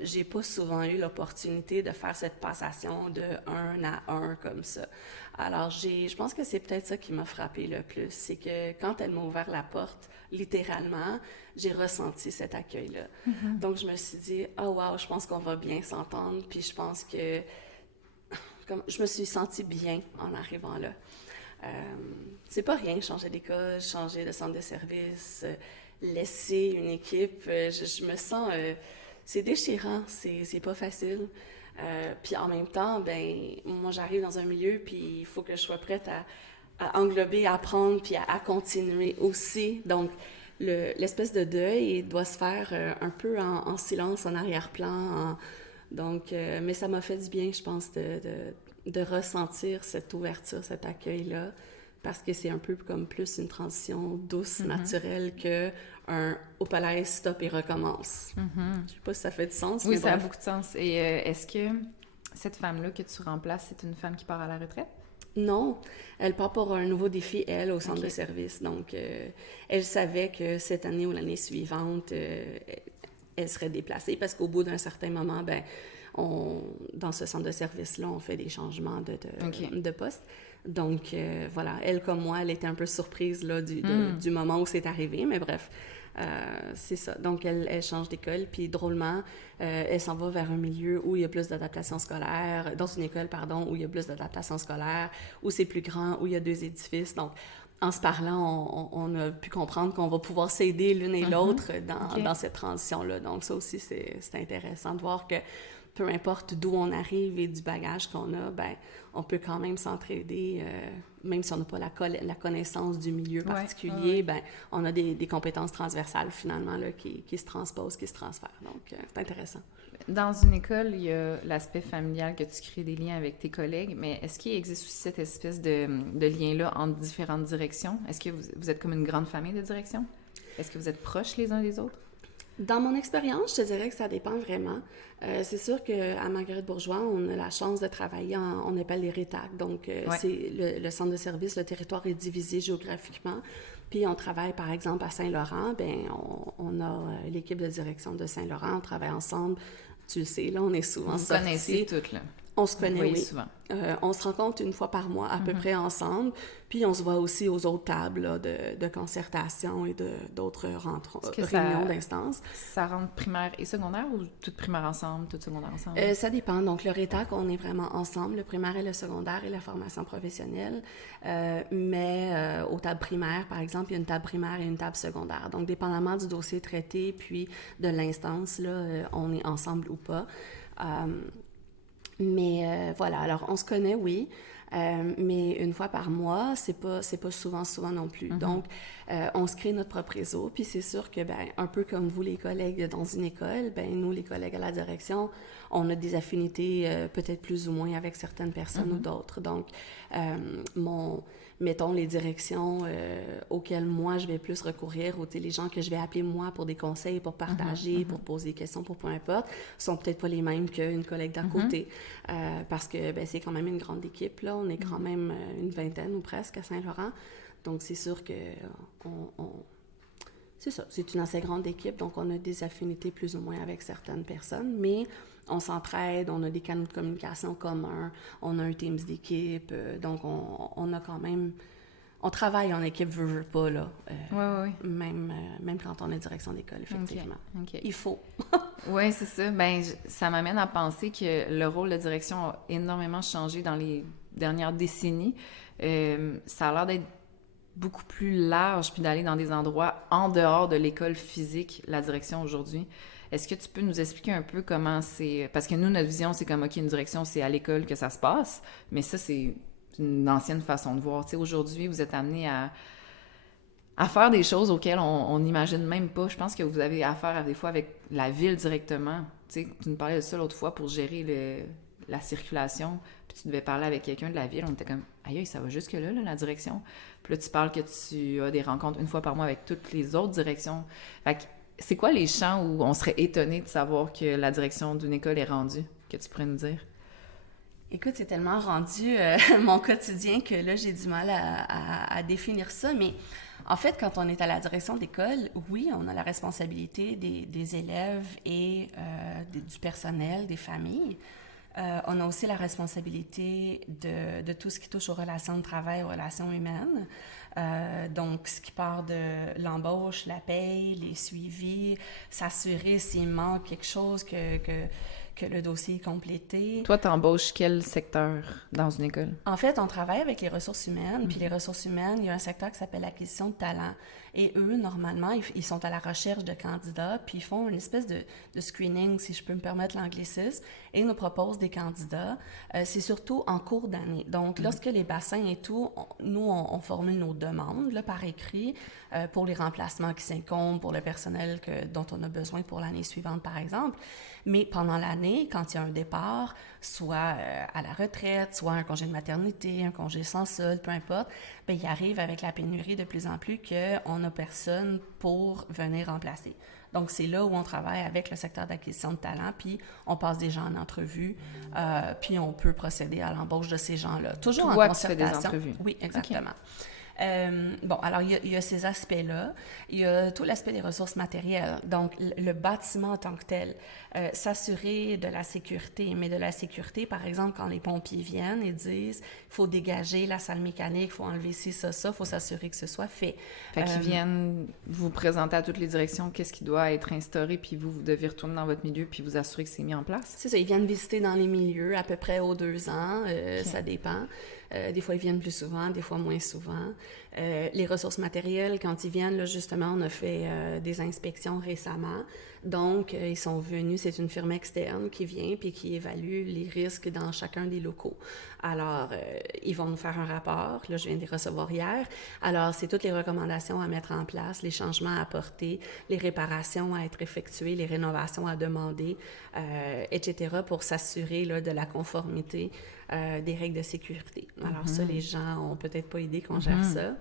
j'ai pas souvent eu l'opportunité de faire cette passation de 1 à 1 comme ça. Alors, je pense que c'est peut-être ça qui m'a frappée le plus, c'est que quand elle m'a ouvert la porte, littéralement, j'ai ressenti cet accueil-là. Donc, je me suis dit, oh wow, je pense qu'on va bien s'entendre, puis je pense que je me suis sentie bien en arrivant là. C'est pas rien, changer d'école, changer de centre de service. laisser une équipe. Je me sens... c'est déchirant, c'est pas facile. Puis en même temps, ben moi, j'arrive dans un milieu, puis il faut que je sois prête à englober, à apprendre, puis à continuer aussi. Donc, l'espèce de deuil doit se faire un peu en silence, en arrière-plan. Donc, mais ça m'a fait du bien, je pense, de ressentir cette ouverture, cet accueil-là, parce que c'est un peu comme plus une transition douce, naturelle, que un « au palais, stop et recommence ». Je sais pas si ça fait du sens. Oui, ça a beaucoup de sens. Et est-ce que cette femme-là que tu remplaces, c'est une femme qui part à la retraite? Non, elle part pour un nouveau défi, elle, au centre de service. Donc, elle savait que cette année ou l'année suivante, elle serait déplacée parce qu'au bout d'un certain moment, ben, dans ce centre de service-là, on fait des changements de poste. Donc, voilà, elle comme moi, elle était un peu surprise là, du moment où c'est arrivé, mais bref, c'est ça. Donc, elle change d'école, puis drôlement, elle s'en va vers un milieu où il y a plus d'adaptation scolaire, dans une école, pardon, où il y a plus d'adaptation scolaire, où c'est plus grand, où il y a 2 édifices. Donc, en se parlant, on a pu comprendre qu'on va pouvoir s'aider l'une et l'autre dans cette transition-là. Donc, ça aussi, c'est intéressant de voir que peu importe d'où on arrive et du bagage qu'on a, ben, on peut quand même s'entraider, même si on n'a pas la connaissance du milieu particulier, ben, on a des compétences transversales finalement là, qui se transposent, qui se transfèrent. Donc, c'est intéressant. Dans une école, il y a l'aspect familial que tu crées des liens avec tes collègues, mais est-ce qu'il existe aussi cette espèce de lien-là entre différentes directions? Est-ce que vous êtes comme une grande famille de direction? Est-ce que vous êtes proches les uns des autres? Dans mon expérience, je te dirais que ça dépend vraiment. C'est sûr qu'à Marguerite-Bourgeoys, on a la chance de travailler on appelle les RETAC. Donc, c'est le centre de service, le territoire est divisé géographiquement. Puis, on travaille, par exemple, à Saint-Laurent. Bien, on a l'équipe de direction de Saint-Laurent. On travaille ensemble. Tu le sais, là, on est souvent sortis. Vous connaissez toutes, là. On se connaît, oui. Souvent. On se rencontre une fois par mois, à peu près ensemble. Puis on se voit aussi aux autres tables là, de concertation et d'autres réunions d'instances. Ça rentre primaire et secondaire ou toute primaire ensemble, toute secondaire ensemble? Ça dépend. Donc, le RETAC, on est vraiment ensemble, le primaire et le secondaire et la formation professionnelle. Mais aux tables primaires, par exemple, il y a une table primaire et une table secondaire. Donc, dépendamment du dossier traité puis de l'instance, là, on est ensemble ou pas. Mais voilà, alors on se connaît, oui, mais une fois par mois, c'est pas souvent non plus. Donc, on se crée notre propre réseau, puis c'est sûr que, ben, un peu comme vous, les collègues dans une école, ben, nous, les collègues à la direction, on a des affinités peut-être plus ou moins avec certaines personnes ou d'autres. Donc, mettons, les directions auxquelles moi, je vais plus recourir, ou les gens que je vais appeler moi pour des conseils, pour partager, pour poser des questions, pour peu importe, sont peut-être pas les mêmes qu'une collègue d'à côté. Parce que ben, c'est quand même une grande équipe, là. On est quand même une vingtaine ou presque à Saint-Laurent. Donc, c'est sûr que c'est ça, c'est une assez grande équipe, donc on a des affinités plus ou moins avec certaines personnes, mais on s'entraide, on a des canaux de communication communs, on a un Teams d'équipe, donc on a quand même... On travaille en équipe, veut pas, là. Oui. Même quand on est direction d'école, effectivement. Okay. Il faut. Oui, c'est ça. Ben, ça m'amène à penser que le rôle de direction a énormément changé dans les dernières décennies. Ça a l'air d'être beaucoup plus large, puis d'aller dans des endroits en dehors de l'école physique, la direction aujourd'hui. Est-ce que tu peux nous expliquer un peu comment c'est... Parce que nous, notre vision, c'est comme, OK, une direction, c'est à l'école que ça se passe, mais ça, c'est une ancienne façon de voir. Tu sais, aujourd'hui, vous êtes amenés à faire des choses auxquelles on n'imagine même pas. Je pense que vous avez affaire, des fois, avec la ville directement. Tu sais, tu nous parlais de ça l'autre fois pour gérer la circulation, puis tu devais parler avec quelqu'un de la ville. On était comme, aïe, ça va jusque-là, la direction. Puis là, tu parles que tu as des rencontres une fois par mois avec toutes les autres directions. Fait que c'est quoi les champs où on serait étonné de savoir que la direction d'une école est rendue, que tu pourrais nous dire? Écoute, c'est tellement rendu mon quotidien que là, j'ai du mal à définir ça. Mais en fait, quand on est à la direction d'école, oui, on a la responsabilité des élèves et du personnel, des familles. On a aussi la responsabilité de tout ce qui touche aux relations de travail, aux relations humaines. Donc, ce qui part de l'embauche, la paye, les suivis, s'assurer s'il manque quelque chose que le dossier est complété. Toi, t'embauches quel secteur dans une école? En fait, on travaille avec les ressources humaines, puis les ressources humaines, il y a un secteur qui s'appelle l'acquisition de talent. Et eux, normalement, ils sont à la recherche de candidats, puis ils font une espèce de screening, si je peux me permettre l'anglicisme, et ils nous proposent des candidats. C'est surtout en cours d'année. Donc, lorsque les bassins et tout, nous, on formule nos demandes là, par écrit pour les remplacements qui s'incombent, pour le personnel dont on a besoin pour l'année suivante, par exemple. Mais pendant l'année, quand il y a un départ, soit à la retraite, soit un congé de maternité, un congé sans solde, peu importe, bien, il arrive avec la pénurie de plus en plus qu'on n'a personne pour venir remplacer. Donc, c'est là où on travaille avec le secteur d'acquisition de talent, puis on passe des gens en entrevue, puis on peut procéder à l'embauche de ces gens-là. Toujours en concertation. Tu fais des entrevues. Oui, exactement. Okay. Bon, alors il y a ces aspects-là. Il y a tout l'aspect des ressources matérielles. Donc, le bâtiment en tant que tel, s'assurer de la sécurité. Mais de la sécurité, par exemple, quand les pompiers viennent et disent il faut dégager la salle mécanique, il faut enlever ci, ça, il faut s'assurer que ce soit fait. Fait qu'ils viennent vous présenter à toutes les directions qu'est-ce qui doit être instauré, puis vous devez retourner dans votre milieu, puis vous assurer que c'est mis en place? C'est ça, ils viennent visiter dans les milieux à peu près aux 2 ans, okay. Ça dépend. Des fois, ils viennent plus souvent, des fois moins souvent. Les ressources matérielles, quand ils viennent, là, justement, on a fait des inspections récemment. Donc, ils sont venus, c'est une firme externe qui vient puis qui évalue les risques dans chacun des locaux. Alors, ils vont nous faire un rapport. Là, je viens de les recevoir hier. Alors, c'est toutes les recommandations à mettre en place, les changements à apporter, les réparations à être effectuées, les rénovations à demander, etc., pour s'assurer là, de la conformité des règles de sécurité. Alors ça, les gens ont peut-être pas idée qu'on gère ça.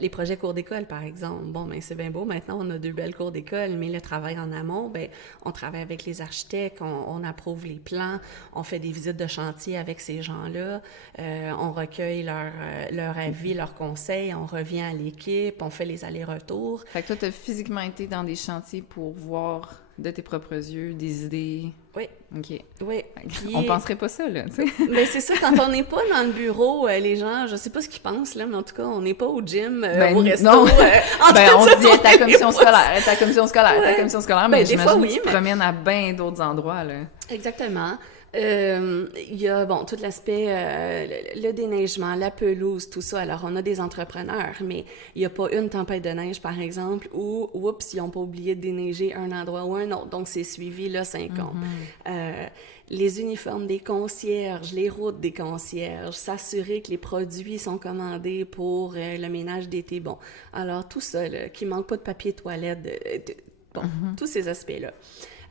Les projets cours d'école, par exemple. Bon, ben c'est bien beau, maintenant on a 2 belles cours d'école, mais le travail en amont, ben on travaille avec les architectes, on approuve les plans, on fait des visites de chantier avec ces gens-là, on recueille leur avis, leurs conseils, on revient à l'équipe, on fait les allers-retours. Fait que toi, tu as physiquement été dans des chantiers pour voir de tes propres yeux des idées. Oui. OK. Oui. Puis, on penserait pas ça, là, tu sais. Mais c'est ça, quand on n'est pas dans le bureau, les gens, je sais pas ce qu'ils pensent, là, mais en tout cas, on n'est pas au gym, au resto. Non. On se dit, ta commission scolaire, ta commission scolaire, mais des j'imagine fois, que tu te promènes à bien d'autres endroits, là. Exactement. Il y a, bon, tout l'aspect, le déneigement, la pelouse, tout ça. Alors, on a des entrepreneurs, mais il n'y a pas une tempête de neige, par exemple, où, oups, ils n'ont pas oublié de déneiger un endroit ou un autre. Donc, c'est suivi, là, 5 ans. Les uniformes des concierges, les routes des concierges, s'assurer que les produits sont commandés pour le ménage d'été. Bon, alors, tout ça, là, qu'il ne manque pas de papier toilette, tous ces aspects-là.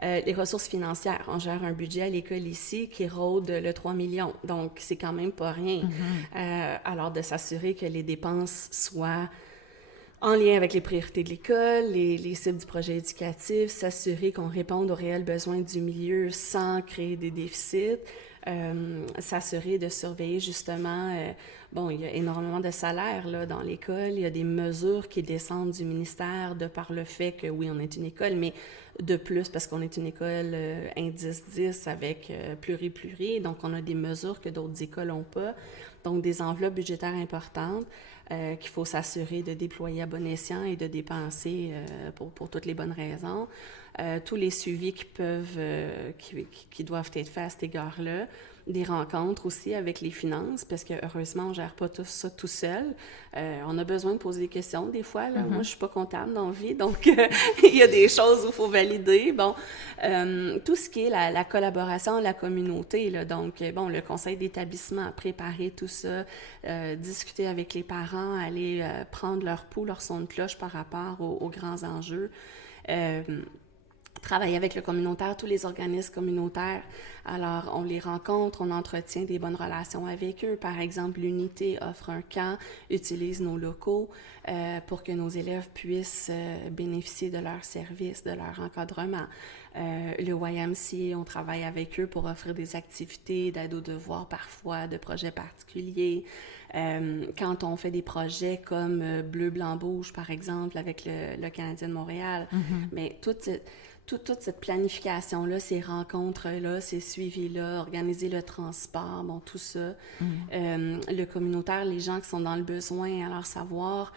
Les ressources financières. On gère un budget à l'école ici qui rôde le 3 millions. Donc, c'est quand même pas rien. Alors, de s'assurer que les dépenses soient en lien avec les priorités de l'école, les cibles du projet éducatif, s'assurer qu'on réponde aux réels besoins du milieu sans créer des déficits, s'assurer de surveiller justement... bon, il y a énormément de salaires là, dans l'école. Il y a des mesures qui descendent du ministère de par le fait que, oui, on est une école, mais de plus, parce qu'on est une école indice 10 avec pluri, donc on a des mesures que d'autres écoles n'ont pas. Donc, des enveloppes budgétaires importantes qu'il faut s'assurer de déployer à bon escient et de dépenser pour toutes les bonnes raisons. Tous les suivis qui doivent être faits à cet égard-là. Des rencontres aussi avec les finances, parce que heureusement, on ne gère pas tout ça tout seul. On a besoin de poser des questions des fois. Là. Moi, je ne suis pas comptable dans la vie, donc il y a des choses où il faut valider. Bon, tout ce qui est la collaboration, la communauté, là, donc, bon, le conseil d'établissement, préparer tout ça, discuter avec les parents, aller prendre leur pouls, leur son de cloche par rapport aux grands enjeux. Travailler avec le communautaire, tous les organismes communautaires. Alors, on les rencontre, on entretient des bonnes relations avec eux. Par exemple, l'unité offre un camp, utilise nos locaux pour que nos élèves puissent bénéficier de leurs services, de leur encadrement. Le YMCA, on travaille avec eux pour offrir des activités d'aide aux devoirs parfois, de projets particuliers. Quand on fait des projets comme Bleu, Blanc, Rouge, par exemple, avec le Canadien de Montréal, mais toute cette planification-là, ces rencontres-là, ces suivis-là, organiser le transport, bon, tout ça. Le communautaire, les gens qui sont dans le besoin, alors savoir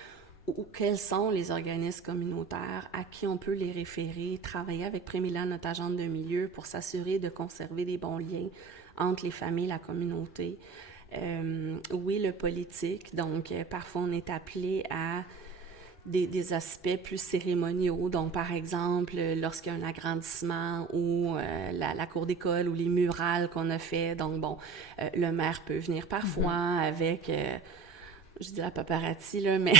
quels sont les organismes communautaires, à qui on peut les référer, travailler avec Prémila, notre agente de milieu, pour s'assurer de conserver des bons liens entre les familles et la communauté. Oui, le politique, donc parfois on est appelé à des aspects plus cérémoniaux. Donc, par exemple, lorsqu'il y a un agrandissement ou la cour d'école ou les murales qu'on a fait, donc bon, le maire peut venir parfois avec, je dis la paparazzi, là, mais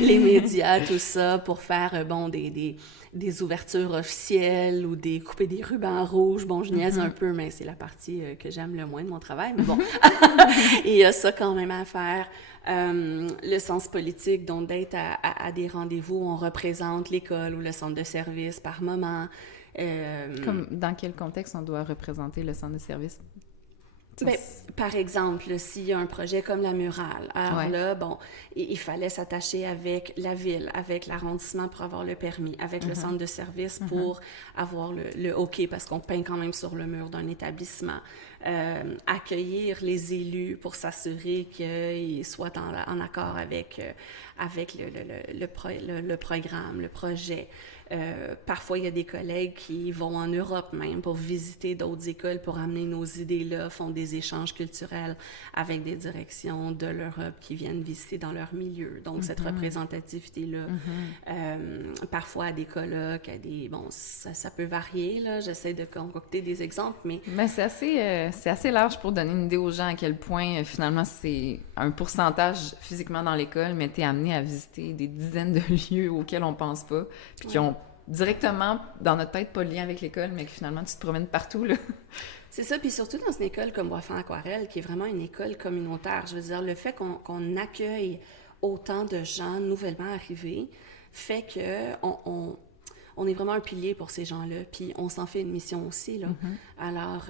les médias, tout ça, pour faire, bon, des ouvertures officielles ou couper des rubans rouges. Bon, je niaise un peu, mais c'est la partie que j'aime le moins de mon travail, mais bon, il y a ça quand même à faire. Le sens politique, donc d'être à des rendez-vous où on représente l'école ou le centre de service par moment. Comme dans quel contexte on doit représenter le centre de service? Bien, par exemple, s'il y a un projet comme la murale, alors là, bon, il fallait s'attacher avec la ville, avec l'arrondissement pour avoir le permis, avec le centre de service pour avoir le OK, parce qu'on peint quand même sur le mur d'un établissement. Accueillir les élus pour s'assurer qu'ils soient en accord avec le programme, le projet. Parfois, il y a des collègues qui vont en Europe même pour visiter d'autres écoles, pour amener nos idées-là, font des échanges culturels avec des directions de l'Europe qui viennent visiter dans leur milieu. Donc, cette représentativité-là, parfois à des colloques, bon, ça peut varier, là. J'essaie de concocter des exemples, mais... Mais c'est assez large pour donner une idée aux gens à quel point, finalement, c'est un pourcentage physiquement dans l'école, mais t'es amené à visiter des dizaines de lieux auxquels on pense pas, puis qui ont directement, dans notre tête, pas de lien avec l'école, mais que finalement, tu te promènes partout, là. C'est ça, puis surtout dans une école comme Boisfond Aquarelle, qui est vraiment une école communautaire. Je veux dire, le fait qu'on accueille autant de gens nouvellement arrivés fait qu'on est vraiment un pilier pour ces gens-là, puis on s'en fait une mission aussi, là. Alors,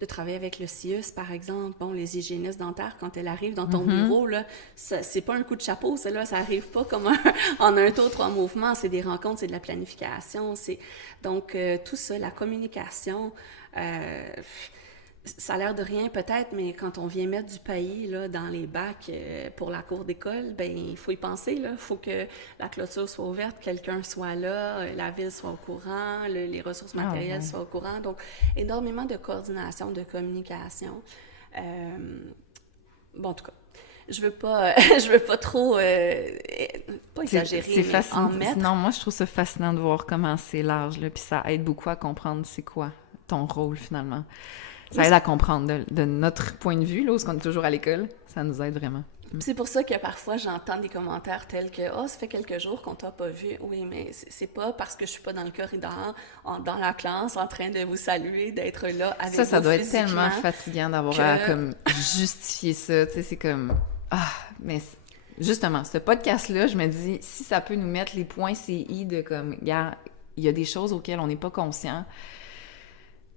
de travailler avec le CIUS, par exemple, bon, les hygiénistes dentaires, quand elles arrivent dans ton bureau, là, c'est pas un coup de chapeau, ça, là, ça arrive pas comme en un tour, 3 mouvements, c'est des rencontres, c'est de la planification, donc, tout ça, la communication, ça a l'air de rien peut-être, mais quand on vient mettre du paillis là, dans les bacs pour la cour d'école, ben il faut y penser. Il faut que la clôture soit ouverte, quelqu'un soit là, la ville soit au courant, les ressources matérielles soient au courant. Donc, énormément de coordination, de communication. Bon, en tout cas, je veux pas trop pas exagérer, mais en mettre. Non, moi, je trouve ça fascinant de voir comment c'est large, là, puis ça aide beaucoup à comprendre c'est quoi ton rôle, finalement. Ça aide à comprendre de notre point de vue, là, où on est toujours à l'école. Ça nous aide vraiment. C'est pour ça que parfois, j'entends des commentaires tels que « Ah, ça fait quelques jours qu'on t'a pas vu. » Oui, mais c'est pas parce que je suis pas dans le corridor, dans la classe, en train de vous saluer, d'être là avec vous. Ça doit être tellement fatigant d'avoir à comme, justifier ça. Tu sais, c'est comme... Ah, mais... Justement, ce podcast-là, je me dis, si ça peut nous mettre les points CI de comme, regarde, il y a des choses auxquelles on n'est pas conscient.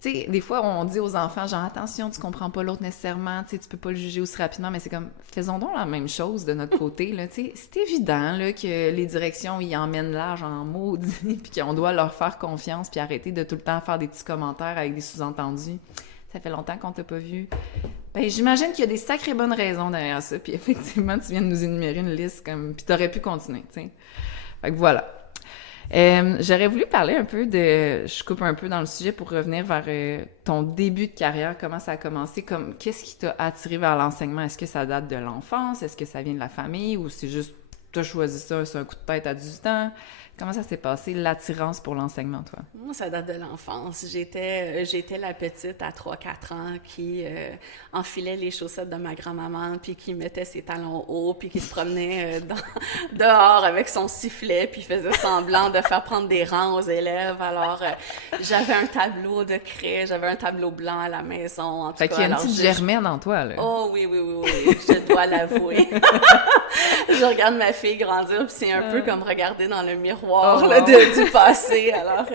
Tu sais, des fois, on dit aux enfants, genre, attention, tu comprends pas l'autre nécessairement, tu sais, tu peux pas le juger aussi rapidement, mais c'est comme, faisons donc la même chose de notre côté, là, tu sais. C'est évident, là, que les directions, ils emmènent l'âge en maudit, puis qu'on doit leur faire confiance, puis arrêter de tout le temps faire des petits commentaires avec des sous-entendus. Ça fait longtemps qu'on t'a pas vu. Ben, j'imagine qu'il y a des sacrées bonnes raisons derrière ça, puis effectivement, tu viens de nous énumérer une liste, comme, puis t'aurais pu continuer, tu sais. Fait que voilà. J'aurais voulu parler un peu je coupe un peu dans le sujet pour revenir vers ton début de carrière, comment ça a commencé, qu'est-ce qui t'a attiré vers l'enseignement? Est-ce que ça date de l'enfance? Est-ce que ça vient de la famille? Ou c'est juste, t'as choisi ça, c'est un coup de tête à 18 ans? Comment ça s'est passé, l'attirance pour l'enseignement, toi? Moi, ça date de l'enfance. J'étais la petite à 3-4 ans qui enfilait les chaussettes de ma grand-maman, puis qui mettait ses talons hauts, puis qui se promenait dehors avec son sifflet, puis faisait semblant de faire prendre des rangs aux élèves. Alors, j'avais un tableau de craie, j'avais un tableau blanc à la maison. En tout fait qu'il y a une petite germaine en toi, là. Oh oui, je dois l'avouer. Je regarde ma fille grandir, puis c'est un peu comme regarder dans le miroir du passé. Alors,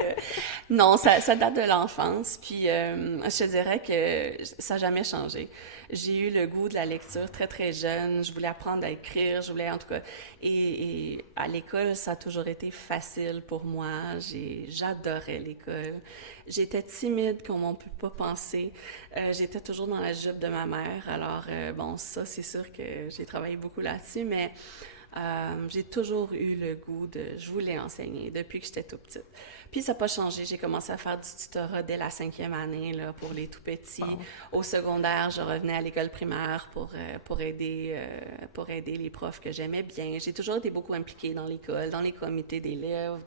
Non, ça date de l'enfance, puis je te dirais que ça n'a jamais changé. J'ai eu le goût de la lecture très, très jeune. Je voulais apprendre à écrire, je voulais en tout cas... Et à l'école, ça a toujours été facile pour moi. J'adorais l'école. J'étais timide, comme on ne peut pas penser. J'étais toujours dans la jupe de ma mère. Alors, bon, ça, c'est sûr que j'ai travaillé beaucoup là-dessus, mais j'ai toujours eu le goût je voulais enseigner depuis que j'étais tout petite. Puis ça n'a pas changé. J'ai commencé à faire du tutorat dès la 5e année là, pour les tout petits. Au secondaire, je revenais à l'école primaire pour aider les profs que j'aimais bien. J'ai toujours été beaucoup impliquée dans l'école, dans les comités d'élèves,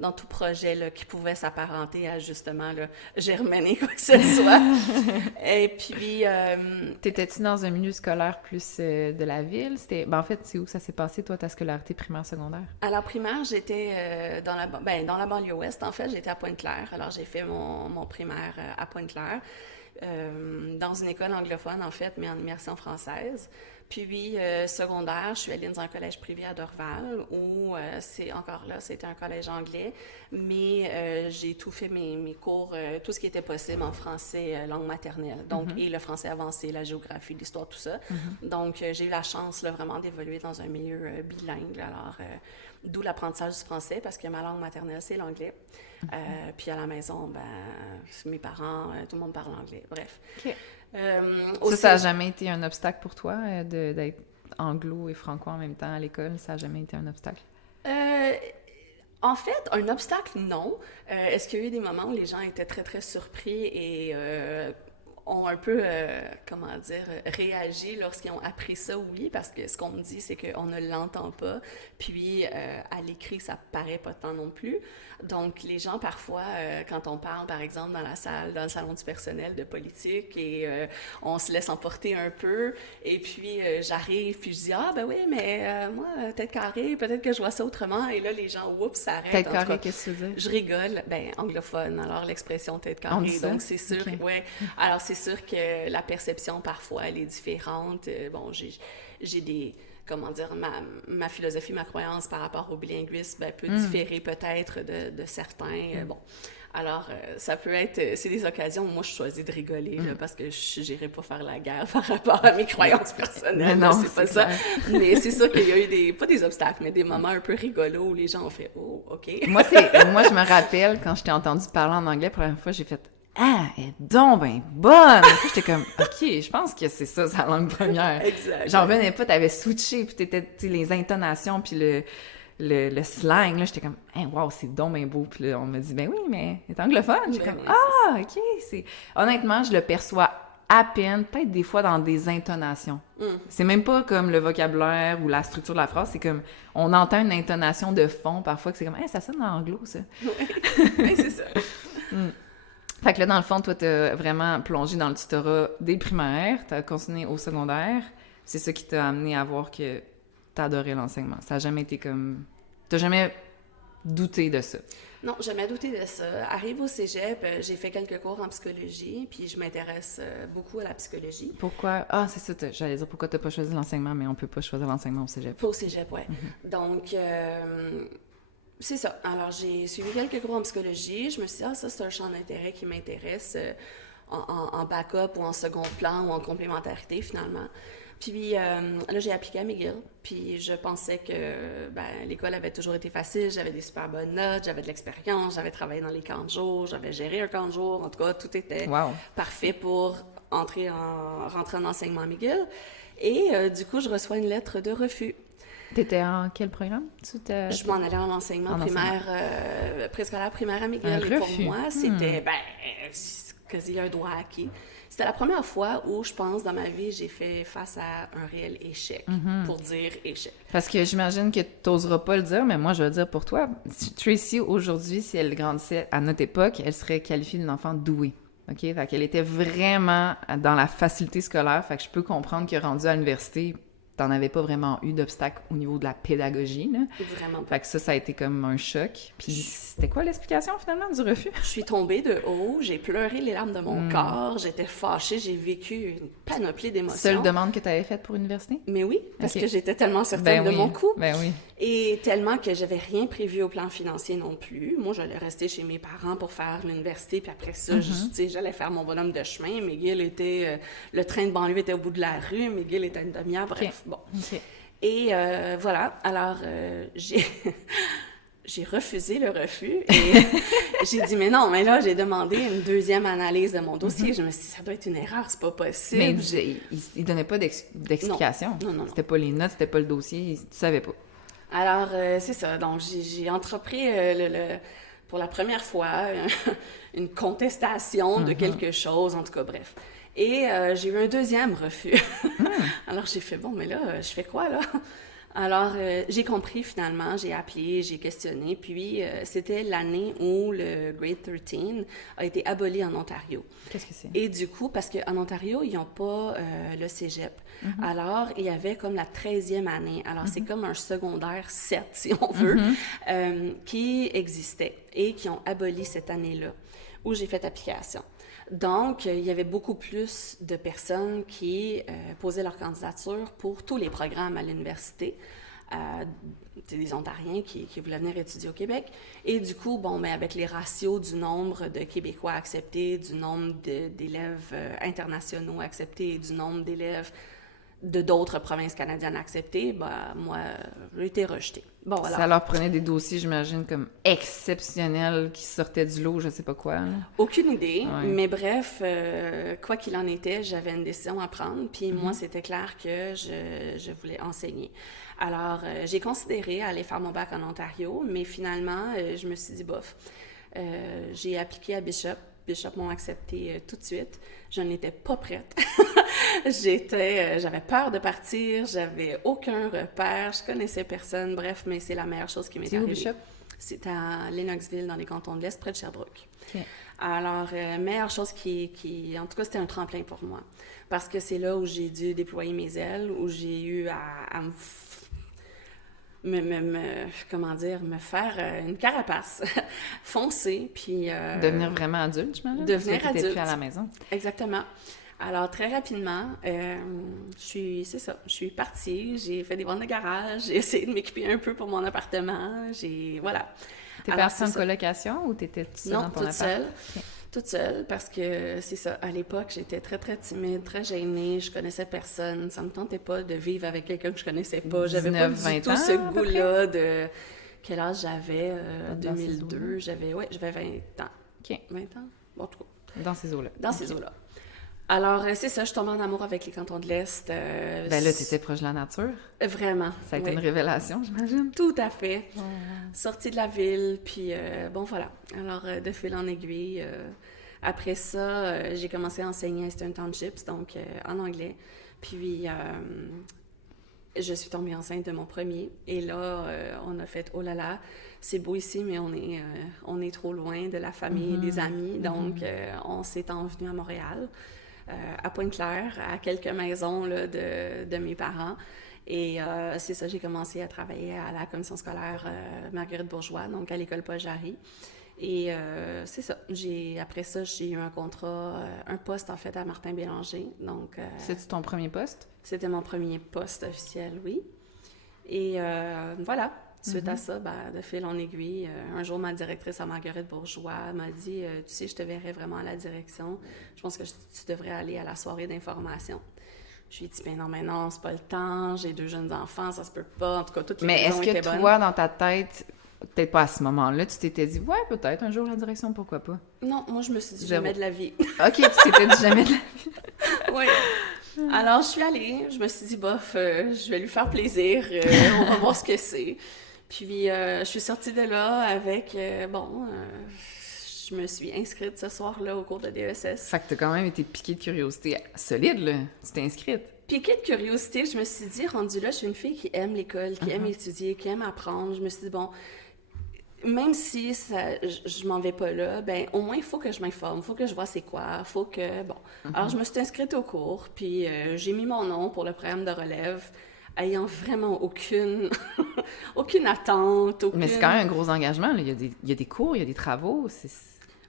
dans tout projet là, qui pouvait s'apparenter à justement là, germiner quoi que ce soit. Et puis... T'étais-tu dans un milieu scolaire plus de la ville? En fait, c'est où ça s'est passé, toi, ta scolarité primaire, secondaire? À la primaire, j'étais dans la banlieue ouest, en fait. J'étais à Pointe-Claire. Alors, j'ai fait mon primaire à Pointe-Claire, dans une école anglophone, en fait, mais en immersion française. Puis, secondaire, je suis allée dans un collège privé à Dorval, où c'était un collège anglais, mais j'ai tout fait mes cours, tout ce qui était possible en français, langue maternelle. Donc, et le français avancé, la géographie, l'histoire, tout ça. Donc, j'ai eu la chance, là, vraiment d'évoluer dans un milieu bilingue. Alors, d'où l'apprentissage du français, parce que ma langue maternelle, c'est l'anglais. Puis à la maison, mes parents, tout le monde parle anglais. Bref. Okay. Ça n'a jamais été un obstacle pour toi, d'être anglo et franco en même temps à l'école? Ça n'a jamais été un obstacle? En fait, un obstacle, non. Est-ce qu'il y a eu des moments où les gens étaient très, très surpris et ont un peu, réagi lorsqu'ils ont appris ça? Oui, parce que ce qu'on me dit, c'est qu'on ne l'entend pas. Puis, à l'écrit, ça paraît pas tant non plus. Donc, les gens, parfois, quand on parle, par exemple, dans le salon du personnel de politique, et on se laisse emporter un peu, et puis j'arrive, puis je dis « Ah, ben oui, mais moi, tête carrée, peut-être que je vois ça autrement. » Et là, les gens, oups, s'arrêtent. Tête carrée, qu'est-ce que tu veux dire? Je rigole. Anglophone, alors l'expression tête carrée. Donc, c'est sûr, okay. Ouais. Alors, c'est sûr que la perception, parfois, elle est différente. J'ai des... Comment dire, ma philosophie, ma croyance par rapport au bilinguisme peut différer peut-être de certains. Bon, alors, ça peut être... C'est des occasions où moi, je choisis de rigoler là, parce que je n'irai pas faire la guerre par rapport à mes croyances personnelles. Non, c'est pas ça. Mais c'est sûr qu'il y a eu pas des obstacles, mais des moments un peu rigolos où les gens ont fait « Oh, OK. » Moi, je me rappelle, quand je t'ai entendu parler en anglais pour la première fois, j'ai fait « Ah, elle est donc ben bonne! » Puis j'étais comme « OK, je pense que c'est ça, sa langue première. » Exact. J'en revenais pas, t'avais switché, puis les intonations, puis le slang, là, j'étais comme « Hey, wow, c'est donc ben beau! » Puis là, on m'a dit « Ben oui, mais elle est anglophone. » J'étais comme « Ah, OK! » Honnêtement, je le perçois à peine, peut-être des fois dans des intonations. C'est même pas comme le vocabulaire ou la structure de la phrase, c'est comme, on entend une intonation de fond parfois, que c'est comme « Hey, ça sonne en anglo, ça! » Oui, c'est ça. Fait que là, dans le fond, toi, t'as vraiment plongé dans le tutorat des primaires, t'as continué au secondaire. C'est ça qui t'a amené à voir que t'adorais l'enseignement. Ça a jamais été comme... T'as jamais douté de ça? Non, jamais douté de ça. Arrive au cégep, j'ai fait quelques cours en psychologie, puis je m'intéresse beaucoup à la psychologie. Pourquoi? Ah, c'est ça, j'allais dire pourquoi t'as pas choisi l'enseignement, mais on peut pas choisir l'enseignement au cégep. Pas au cégep, ouais. Donc... c'est ça. Alors, j'ai suivi quelques cours en psychologie. Je me suis dit, ça, c'est un champ d'intérêt qui m'intéresse en backup ou en second plan ou en complémentarité, finalement. Puis là, j'ai appliqué à McGill. Puis je pensais que l'école avait toujours été facile. J'avais des super bonnes notes, j'avais de l'expérience, j'avais travaillé dans les camps de jour, j'avais géré un camp de jour. En tout cas, tout était parfait pour rentrer en enseignement à McGill. Et du coup, je reçois une lettre de refus. T'étais en quel programme? Je m'en allais en enseignement primaire, préscolaire primaire à McGill. Et pour moi, c'était quasi un droit acquis. C'était la première fois où, je pense, dans ma vie, j'ai fait face à un réel échec, pour dire échec. Parce que j'imagine que t'oseras pas le dire, mais moi, je vais le dire pour toi. Tracy, aujourd'hui, si elle grandissait à notre époque, elle serait qualifiée d'une enfant douée. OK? Fait qu'elle était vraiment dans la facilité scolaire. Fait que je peux comprendre que rendue à l'université, t'en avais pas vraiment eu d'obstacle au niveau de la pédagogie, là. Vraiment pas. Fait que ça a été comme un choc. Puis c'était quoi l'explication, finalement, du refus? Je suis tombée de haut, j'ai pleuré les larmes de mon corps, j'étais fâchée, j'ai vécu une panoplie d'émotions. Seule demande que t'avais faite pour l'université? Mais oui, parce que j'étais tellement certaine de mon coup. Ben oui. Et tellement que j'avais rien prévu au plan financier non plus. Moi, j'allais rester chez mes parents pour faire l'université, puis après ça, tu sais, j'allais faire mon bonhomme de chemin. McGill était... le train de banlieue était au bout de la rue, McGill était à une demi-heure, bref, bon. Et voilà, alors j'ai refusé le refus et j'ai dit, mais non, mais là, j'ai demandé une deuxième analyse de mon dossier. Je me suis dit, ça doit être une erreur, c'est pas possible. Mais il donnait pas d'explication. Non. C'était pas les notes, c'était pas le dossier, tu savais pas. Alors, c'est ça. Donc, j'ai entrepris pour la première fois une contestation de quelque chose, en tout cas, bref. Et j'ai eu un deuxième refus. Alors, j'ai fait, bon, mais là, je fais quoi, là? Alors, j'ai compris finalement, j'ai appelé, j'ai questionné, puis c'était l'année où le Grade 13 a été aboli en Ontario. Qu'est-ce que c'est? Et du coup, parce qu'en Ontario, ils n'ont pas le cégep. Alors, il y avait comme la 13e année. Alors, c'est comme un secondaire 7, si on veut, qui existait et qui ont aboli cette année-là, où j'ai fait application. Donc, il y avait beaucoup plus de personnes qui posaient leur candidature pour tous les programmes à l'université. Des Ontariens qui voulaient venir étudier au Québec. Et du coup, bon, mais avec les ratios du nombre de Québécois acceptés, du nombre d'élèves internationaux acceptés et du nombre d'élèves de d'autres provinces canadiennes acceptées, ben, moi, j'ai été rejetée. Bon, voilà. Ça leur prenait des dossiers, j'imagine, comme exceptionnels qui sortaient du lot, je sais pas quoi. Là. Aucune idée, mais bref, quoi qu'il en était, j'avais une décision à prendre, puis moi, c'était clair que je voulais enseigner. Alors, j'ai considéré aller faire mon bac en Ontario, mais finalement, je me suis dit, bof, j'ai appliqué à Bishop. Bishop m'ont accepté tout de suite. Je n'étais pas prête. J'avais peur de partir, j'avais aucun repère, je connaissais personne, bref, mais c'est la meilleure chose qui m'est arrivée. C'est où, Bishop? C'est à Lennoxville, dans les cantons de l'Est, près de Sherbrooke. Okay. Alors, meilleure chose en tout cas, c'était un tremplin pour moi, parce que c'est là où j'ai dû déployer mes ailes, où j'ai eu à me faire une carapace, foncer, puis... devenir vraiment adulte, j'imagine? Devenir adulte. Plus à la maison. Exactement. Alors, très rapidement, je suis partie, j'ai fait des ventes de garage, j'ai essayé de m'équiper un peu pour mon appartement, voilà. T'es partie en colocation ou t'étais toute seule dans ton appart? Non, toute seule, parce que c'est ça, à l'époque, j'étais très, très timide, très gênée, je connaissais personne, ça me tentait pas de vivre avec quelqu'un que je connaissais pas, j'avais pas du tout ce goût-là de... Quel âge j'avais? 2002, j'avais 20 ans. OK. 20 ans? Bon, en tout cas. Dans ces eaux-là. Dans ces eaux-là. Alors, c'est ça, je suis tombée en amour avec les cantons de l'Est. Ben là, t'étais proche de la nature. Vraiment. Ça a été une révélation, j'imagine. Tout à fait. Sortie de la ville, puis bon, voilà. Alors, de fil en aiguille, après ça, j'ai commencé à enseigner à Eastern Townships, donc en anglais. Puis, je suis tombée enceinte de mon premier. Et là, on a fait, oh là là, c'est beau ici, mais on est trop loin de la famille et des amis. Donc, on s'est envenu à Montréal. À Pointe-Claire, à quelques maisons là, de mes parents. Et c'est ça, j'ai commencé à travailler à la commission scolaire Marguerite Bourgeois, donc à l'école Paul Jarry. Et c'est ça, après ça, j'ai eu un contrat, un poste en fait à Martin Bélanger. Donc, c'était ton premier poste? C'était mon premier poste officiel, oui. Et voilà. Suite à ça, de fil en aiguille, un jour, ma directrice à Marguerite Bourgeois m'a dit « Tu sais, je te verrais vraiment à la direction. Je pense que tu devrais aller à la soirée d'information. » Je lui ai dit « Mais non, c'est pas le temps. J'ai 2 jeunes enfants, ça se peut pas. » En tout cas, toutes les raisons étaient bonnes. Mais est-ce que toi, dans ta tête, peut-être pas à ce moment-là, tu t'étais dit « Ouais, peut-être un jour la direction, pourquoi pas? » Non, moi, je me suis dit « Jamais de la vie. » OK, tu t'étais dit « Jamais de la vie. » Oui. Alors, je suis allée. Je me suis dit « Bof, je vais lui faire plaisir. On va voir ce que c'est. » Puis, je suis sortie de là avec, je me suis inscrite ce soir-là au cours de DESS. Fait que t'as quand même été piquée de curiosité solide, là. Tu t'es inscrite. Piquée de curiosité, je me suis dit, rendue là, je suis une fille qui aime l'école, qui aime étudier, qui aime apprendre. Je me suis dit, bon, même si je m'en vais pas là, ben au moins, il faut que je m'informe, il faut que je vois c'est quoi, faut que, bon. Alors, je me suis inscrite au cours, puis j'ai mis mon nom pour le programme de relève, ayant vraiment aucune attente. Mais c'est quand même un gros engagement. Là. Il y a des cours, il y a des travaux.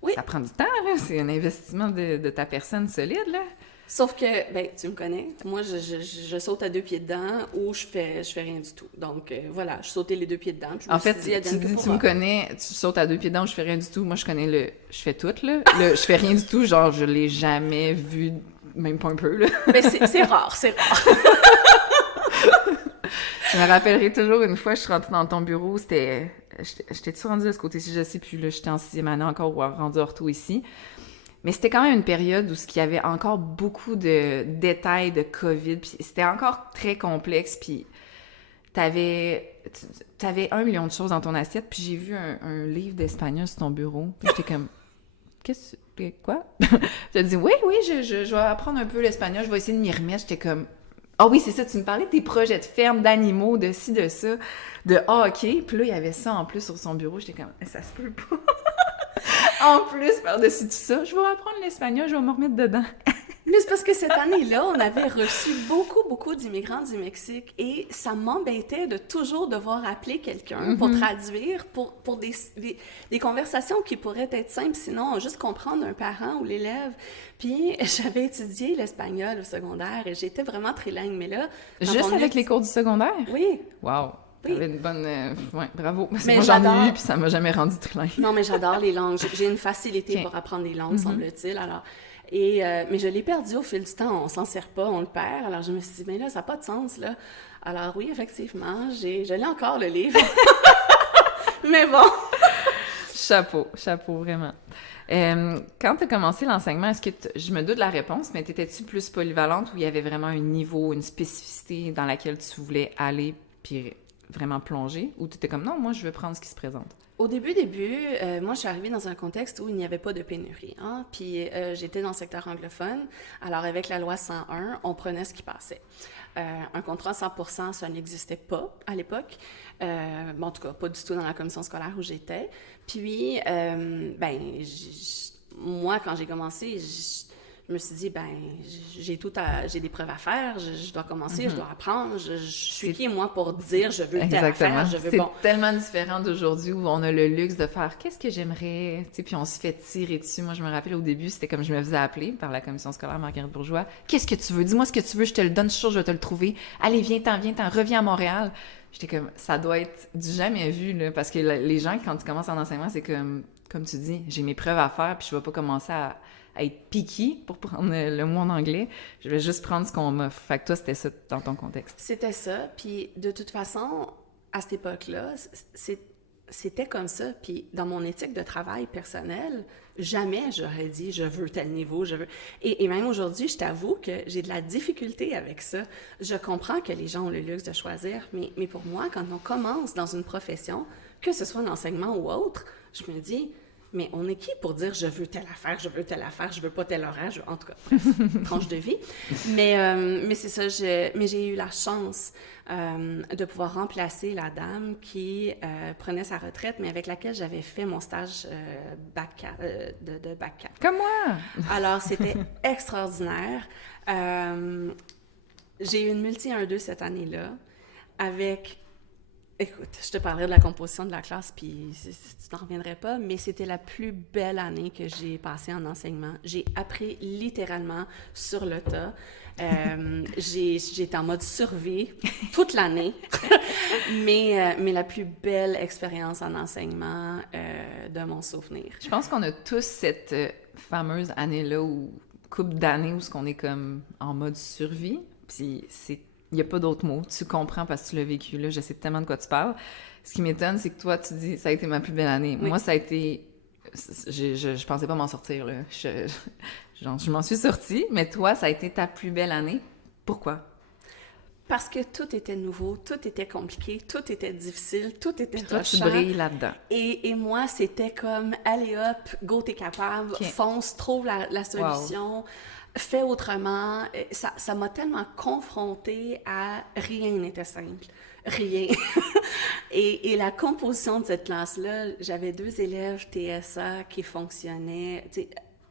Oui. Ça prend du temps. Là. C'est un investissement de ta personne solide. Là. Sauf que, ben, tu me connais, moi, je saute à 2 pieds dedans ou je fais rien du tout. Donc, voilà, je sautais les 2 pieds dedans. Puis En fait, tu dis, tu me connais, tu sautes à 2 pieds dedans ou je fais rien du tout. Moi, je connais je fais tout, là. Je fais rien du tout, genre, je l'ai jamais vu, même pas un peu, là. Mais c'est rare, c'est rare. Je me rappellerai toujours une fois, je suis rentrée dans ton bureau, j'étais-tu rendue de ce côté-ci, je sais plus, là, j'étais en 6e année encore ou rendue ortho ici. Mais c'était quand même une période où il y avait encore beaucoup de détails de COVID, puis c'était encore très complexe, puis t'avais 1 million de choses dans ton assiette, puis j'ai vu un livre d'espagnol sur ton bureau, puis j'étais comme, quoi? Tu as dit, oui, je vais apprendre un peu l'espagnol, je vais essayer de m'y remettre, j'étais comme, ah oui, c'est ça, tu me parlais de tes projets de ferme, d'animaux, de ci, de ça, de hockey, puis là, il y avait ça en plus sur son bureau, j'étais comme, ça se peut pas. En plus, par-dessus tout ça, je vais apprendre l'espagnol, je vais me remettre dedans. Mais c'est parce que cette année-là, on avait reçu beaucoup d'immigrants du Mexique et ça m'embêtait de toujours devoir appeler quelqu'un pour traduire, pour des conversations qui pourraient être simples, sinon juste comprendre un parent ou l'élève. Puis j'avais étudié l'espagnol au secondaire et j'étais vraiment trilingue, mais là... Juste avec les cours du secondaire? Oui. Wow! Oui. T'avais une bonne... ouais, bravo. Parce que Mais moi, j'en ai eu, puis ça m'a jamais rendu trilingue. Non, mais j'adore les langues. J'ai une facilité pour apprendre les langues, semble-t-il. Alors, mais je l'ai perdu au fil du temps. On s'en sert pas, on le perd. Alors, je me suis dit, mais là, ça n'a pas de sens, là. Alors, oui, effectivement, je l'ai encore, le livre. Mais bon. Chapeau, vraiment. Quand tu as commencé l'enseignement, est-ce que je me doute de la réponse, mais t'étais-tu plus polyvalente ou il y avait vraiment un niveau, une spécificité dans laquelle tu voulais aller puis vraiment plonger, ou tu étais comme non, moi je veux prendre ce qui se présente? Au début, moi je suis arrivée dans un contexte où il n'y avait pas de pénurie, hein? Puis j'étais dans le secteur anglophone, alors avec la loi 101, on prenait ce qui passait. Un contrat 100%, ça n'existait pas à l'époque, bon, en tout cas pas du tout dans la commission scolaire où j'étais. Puis, moi quand j'ai commencé, je me suis dit, j'ai des preuves à faire, je dois commencer, je dois apprendre, je suis qui, moi, pour dire, je veux telle affaire, je veux C'est bon. tellement différent d'aujourd'hui où on a le luxe de faire, qu'est-ce que j'aimerais, tu sais, puis on se fait tirer dessus. Moi, je me rappelle au début, c'était comme je me faisais appeler par la commission scolaire Marguerite Bourgeois. Qu'est-ce que tu veux? Dis-moi ce que tu veux, je te le donne, je suis sûre, je vais te le trouver. Allez, viens-t'en, reviens à Montréal. J'étais comme, ça doit être du jamais vu, là, parce que les gens, quand tu commences en enseignement, c'est comme tu dis, j'ai mes preuves à faire, puis je vais pas commencer à être picky, pour prendre le mot en anglais. Je vais juste prendre ce qu'on m'offre. Fait que toi, c'était ça dans ton contexte. C'était ça. Puis de toute façon, à cette époque-là, c'était comme ça. Puis dans mon éthique de travail personnel, jamais j'aurais dit « je veux tel niveau, je veux... » Et même aujourd'hui, je t'avoue que j'ai de la difficulté avec ça. Je comprends que les gens ont le luxe de choisir, mais pour moi, quand on commence dans une profession, que ce soit l'enseignement ou autre, je me dis... Mais on est qui pour dire je veux telle affaire, je veux pas tel horaire, en tout cas, bref, tranche de vie. Mais c'est ça, mais j'ai eu la chance de pouvoir remplacer la dame qui prenait sa retraite, mais avec laquelle j'avais fait mon stage de bac 4. Comme moi! Alors, c'était extraordinaire. J'ai eu une multi 1-2 cette année-là avec... Écoute, je te parlerai de la composition de la classe, puis tu n'en reviendrais pas, mais c'était la plus belle année que j'ai passée en enseignement. J'ai appris littéralement sur le tas. J'étais en mode survie toute l'année, mais la plus belle expérience en enseignement de mon souvenir. Je pense qu'on a tous cette fameuse année-là, ou couple d'années où on est comme en mode survie, puis il n'y a pas d'autre mot. Tu comprends parce que tu l'as vécu là. Je sais tellement de quoi tu parles. Ce qui m'étonne, c'est que toi, tu dis, ça a été ma plus belle année. Oui. Moi, ça a été... Je pensais pas m'en sortir, là. Je m'en suis sortie, mais toi, ça a été ta plus belle année. Pourquoi? Parce que tout était nouveau, tout était compliqué, tout était difficile, tout était rushant. Toi, tu brilles là-dedans. Et moi, c'était comme, allez hop, go, t'es capable, fonce, trouve la solution. Wow. Fais autrement. Ça m'a tellement confrontée à rien n'était simple. Rien. et la composition de cette classe-là, j'avais 2 élèves TSA qui fonctionnaient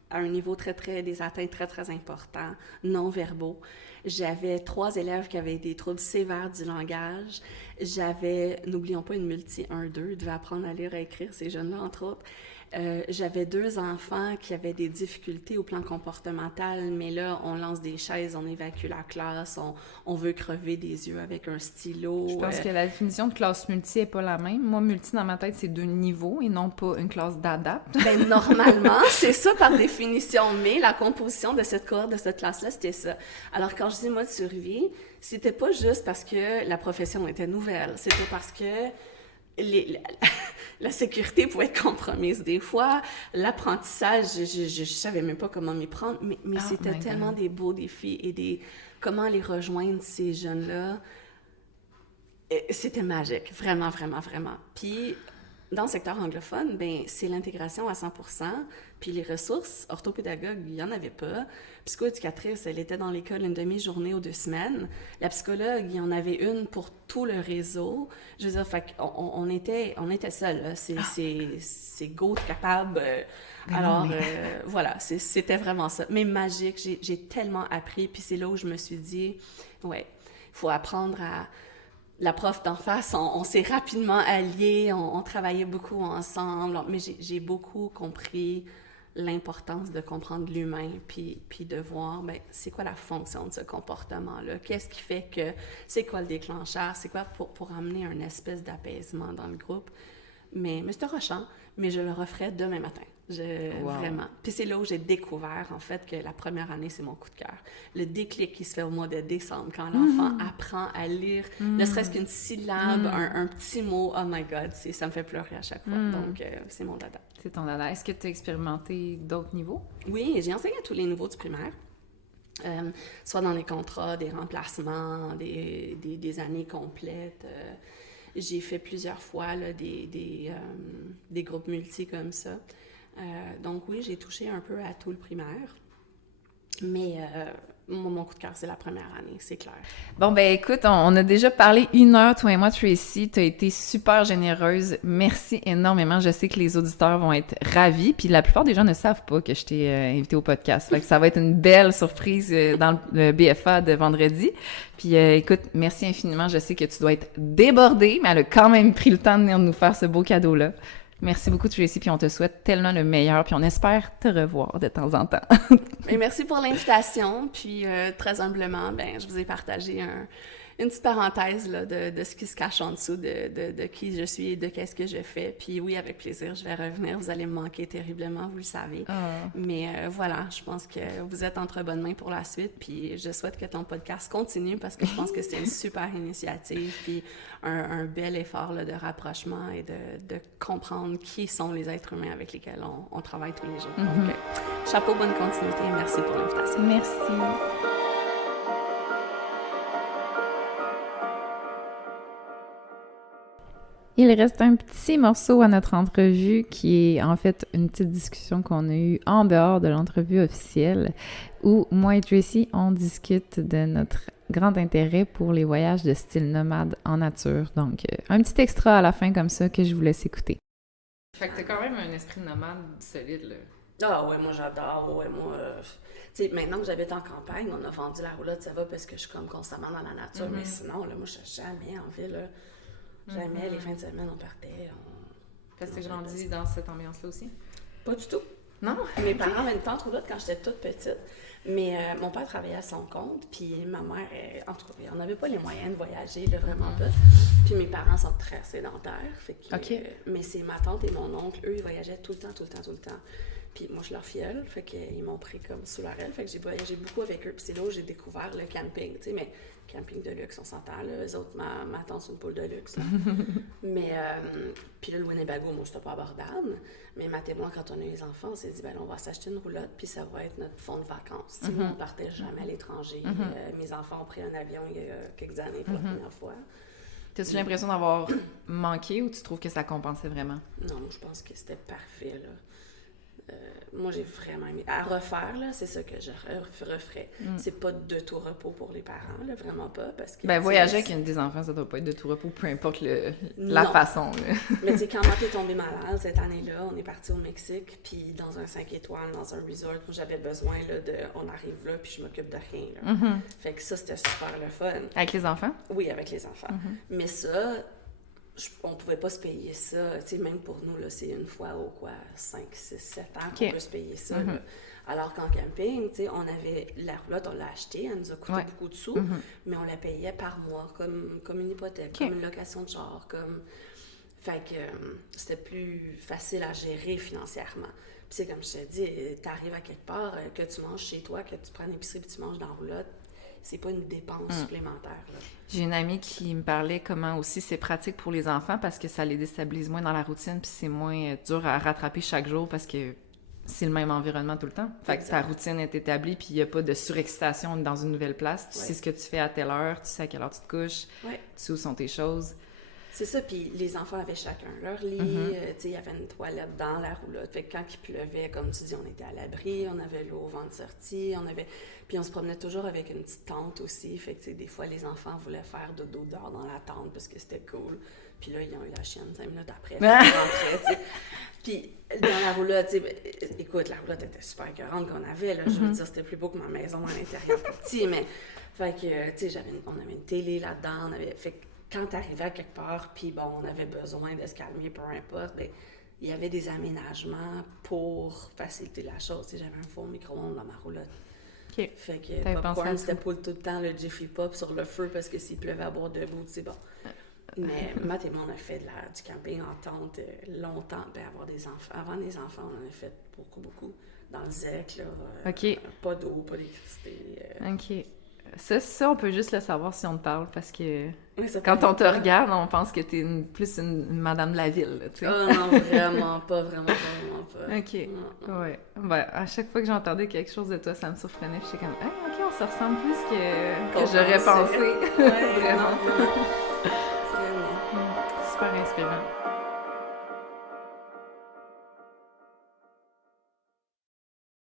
à un niveau des atteintes très, très importants, non-verbaux. J'avais 3 élèves qui avaient des troubles sévères du langage. J'avais, n'oublions pas, une multi 1-2, ils devaient apprendre à lire et à écrire, ces jeunes-là, entre autres. J'avais 2 enfants qui avaient des difficultés au plan comportemental, mais là, on lance des chaises, on évacue la classe, on veut crever des yeux avec un stylo. Je pense que la définition de classe multi n'est pas la même. Moi, multi, dans ma tête, c'est 2 niveaux et non pas une classe d'adapte. Ben, normalement, c'est ça par définition, mais la composition de cette cohorte, de cette classe-là, c'était ça. Alors, quand je dis mode survie, c'était pas juste parce que la profession était nouvelle, c'était parce que la sécurité pouvait être compromise des fois. L'apprentissage, je savais même pas comment m'y prendre, mais c'était tellement des beaux défis et comment les rejoindre, ces jeunes-là. Et c'était magique, vraiment, vraiment, vraiment. Puis, dans le secteur anglophone, ben c'est l'intégration à 100%, puis les ressources, orthopédagogue, il n'y en avait pas. Psychoéducatrice, elle était dans l'école une demi-journée ou 2 semaines. La psychologue, il y en avait une pour tout le réseau. Je veux dire, on était seuls, là. C'est go, capable. Alors, voilà, c'était vraiment ça. Mais magique, j'ai tellement appris, puis c'est là où je me suis dit, ouais, il faut apprendre à... La prof d'en face, on s'est rapidement alliés, on travaillait beaucoup ensemble, mais j'ai beaucoup compris l'importance de comprendre l'humain, puis de voir, ben, c'est quoi la fonction de ce comportement-là, qu'est-ce qui fait que, c'est quoi le déclencheur, c'est quoi pour amener un espèce d'apaisement dans le groupe. Mais c'était rochant, mais je le referais demain matin. Vraiment. Puis c'est là où j'ai découvert, en fait, que la première année, c'est mon coup de cœur. Le déclic qui se fait au mois de décembre, quand l'enfant apprend à lire, ne serait-ce qu'une syllabe, un petit mot, oh my God, ça me fait pleurer à chaque fois. Donc, c'est mon dada. C'est ton dada. Est-ce que tu as expérimenté d'autres niveaux? Oui, j'ai enseigné à tous les niveaux du primaire. Soit dans des contrats, des remplacements, des années complètes. J'ai fait plusieurs fois là, des groupes multi comme ça. Donc oui, j'ai touché un peu à tout le primaire, mais mon coup de cœur, c'est la première année, c'est clair. Bon, ben écoute, on a déjà parlé 1 heure, toi et moi, Tracy. Tu as été super généreuse. Merci énormément. Je sais que les auditeurs vont être ravis. Puis la plupart des gens ne savent pas que je t'ai invité au podcast. Fait que ça va être une belle surprise dans le BFA de vendredi. Puis écoute, merci infiniment. Je sais que tu dois être débordée, mais elle a quand même pris le temps de venir nous faire ce beau cadeau-là. Merci beaucoup, Tracy, puis on te souhaite tellement le meilleur, puis on espère te revoir de temps en temps. Et merci pour l'invitation, puis très humblement, ben, je vous ai partagé une petite parenthèse là, de ce qui se cache en dessous de qui je suis et de qu'est-ce que je fais. Puis oui, avec plaisir, je vais revenir. Vous allez me manquer terriblement, vous le savez. Mais voilà, je pense que vous êtes entre bonnes mains pour la suite. Puis je souhaite que ton podcast continue parce que je pense que c'est une super initiative. Puis un bel effort là, de rapprochement et de comprendre qui sont les êtres humains avec lesquels on travaille tous les jours. Donc, chapeau, bonne continuité et merci pour l'invitation. Merci. Il reste un petit morceau à notre entrevue qui est en fait une petite discussion qu'on a eue en dehors de l'entrevue officielle où moi et Tracy, on discute de notre grand intérêt pour les voyages de style nomade en nature. Donc, un petit extra à la fin comme ça que je vous laisse écouter. Fait que t'as quand même un esprit de nomade solide, là. Ah ouais, moi j'adore, ouais, moi... tu sais, maintenant que j'habite en campagne, on a vendu la roulotte, ça va parce que je suis comme constamment dans la nature, mais sinon, là, moi je suis jamais en ville, là. Jamais, les fins de semaine, on partait. T'as grandi dans cette ambiance-là aussi? Pas du tout. Non? Mes parents avaient une tante roulotte quand j'étais toute petite. Mais mon père travaillait à son compte, puis ma mère, en tout cas, on n'avait pas les moyens de voyager, là, vraiment pas. Puis mes parents sont très sédentaires. Fait que, mais c'est ma tante et mon oncle, eux, ils voyageaient tout le temps. Puis moi, je suis leur filleule, fait qu'ils m'ont pris comme sous leur aile. Fait que j'ai voyagé beaucoup avec eux. Puis c'est là où j'ai découvert le camping, tu sais, mais camping de luxe, on s'entend, là. Eux autres, ma tante, c'est une poule de luxe, là. Mais, puis là, le Winnebago, moi, c'était pas abordable. Mais Matt et moi, quand on a eu les enfants, on s'est dit, ben on va s'acheter une roulotte, puis ça va être notre fonds de vacances. Nous, on partait jamais à l'étranger. Mes enfants ont pris un avion il y a quelques années pour la première fois. T'as-tu l'impression d'avoir manqué ou tu trouves que ça compensait vraiment? Non, je pense que c'était parfait, là. Moi, j'ai vraiment aimé. À refaire, là, c'est ça que je referais. C'est pas de tout repos pour les parents, là, vraiment pas. Parce que, voyager avec des enfants, ça doit pas être de tout repos, peu importe la façon. Là. Mais tu sais, quand moi, t'es tombée malade cette année-là, on est parti au Mexique, puis dans un 5 étoiles, dans un resort où j'avais besoin là, on arrive là, puis je m'occupe de rien. Là. Fait que ça, c'était super le fun. Avec les enfants? Oui, avec les enfants. Mais ça, on pouvait pas se payer ça. Tu sais, même pour nous, là, c'est une fois au 5, 6, 7 ans qu'on peut se payer ça. Là. Alors qu'en camping, tu sais, on avait la roulotte, on l'a achetée, elle nous a coûté beaucoup de sous, mais on la payait par mois, comme une hypothèque, comme une location de char, comme... Fait que c'était plus facile à gérer financièrement. Puis c'est comme je te dis, t'arrives à quelque part, que tu manges chez toi, que tu prends l'épicerie puis tu manges dans la roulotte, c'est pas une dépense supplémentaire. Là. J'ai une amie qui me parlait comment aussi c'est pratique pour les enfants parce que ça les déstabilise moins dans la routine puis c'est moins dur à rattraper chaque jour parce que c'est le même environnement tout le temps. Fait que ta routine est établie puis il n'y a pas de surexcitation dans une nouvelle place. Tu sais ce que tu fais à telle heure, tu sais à quelle heure tu te couches, tu sais où sont tes choses. C'est ça, puis les enfants avaient chacun leur lit, tu sais, il y avait une toilette dans la roulotte. Fait que quand il pleuvait, comme tu dis, on était à l'abri, on avait l'eau au vent de sortie, puis on se promenait toujours avec une petite tente aussi. Fait que, tu sais, des fois, les enfants voulaient faire dodo dehors dans la tente parce que c'était cool. Puis là, ils ont eu la chienne 5 minutes après, ils rentraient, tu sais. Puis dans la roulotte, tu sais, écoute, la roulotte était super écœurante qu'on avait, là. Je veux dire, c'était plus beau que ma maison à l'intérieur petit, mais... Fait que, tu sais, on avait une télé là-dedans, fait que quand t'arrivais à quelque part, puis bon, on avait besoin de se calmer, peu importe, bien, il y avait des aménagements pour faciliter la chose. Tu sais, j'avais un four micro-ondes dans ma roulotte. OK. Fait que popcorn, c'était pas tout le temps le Jiffy Pop sur le feu parce que s'il pleuvait à bord debout, tu sais, bon. Mais Matt et moi, on a fait du camping en tente longtemps. Ben, avoir des enfants. Avant les enfants, on en a fait beaucoup. Dans le ZEC, là. Pas d'eau, pas d'électricité. OK. Ça, on peut juste le savoir si on te parle, parce que quand on te regarde, on pense que t'es plus une madame de la ville, tu sais. Oh non, vraiment pas. OK. Non. Ouais. Ben, à chaque fois que j'entendais quelque chose de toi, ça me surprenait. J'étais comme, hey, OK, on se ressemble plus que j'aurais pensé. Ouais, Vraiment. Vraiment. Super inspirant.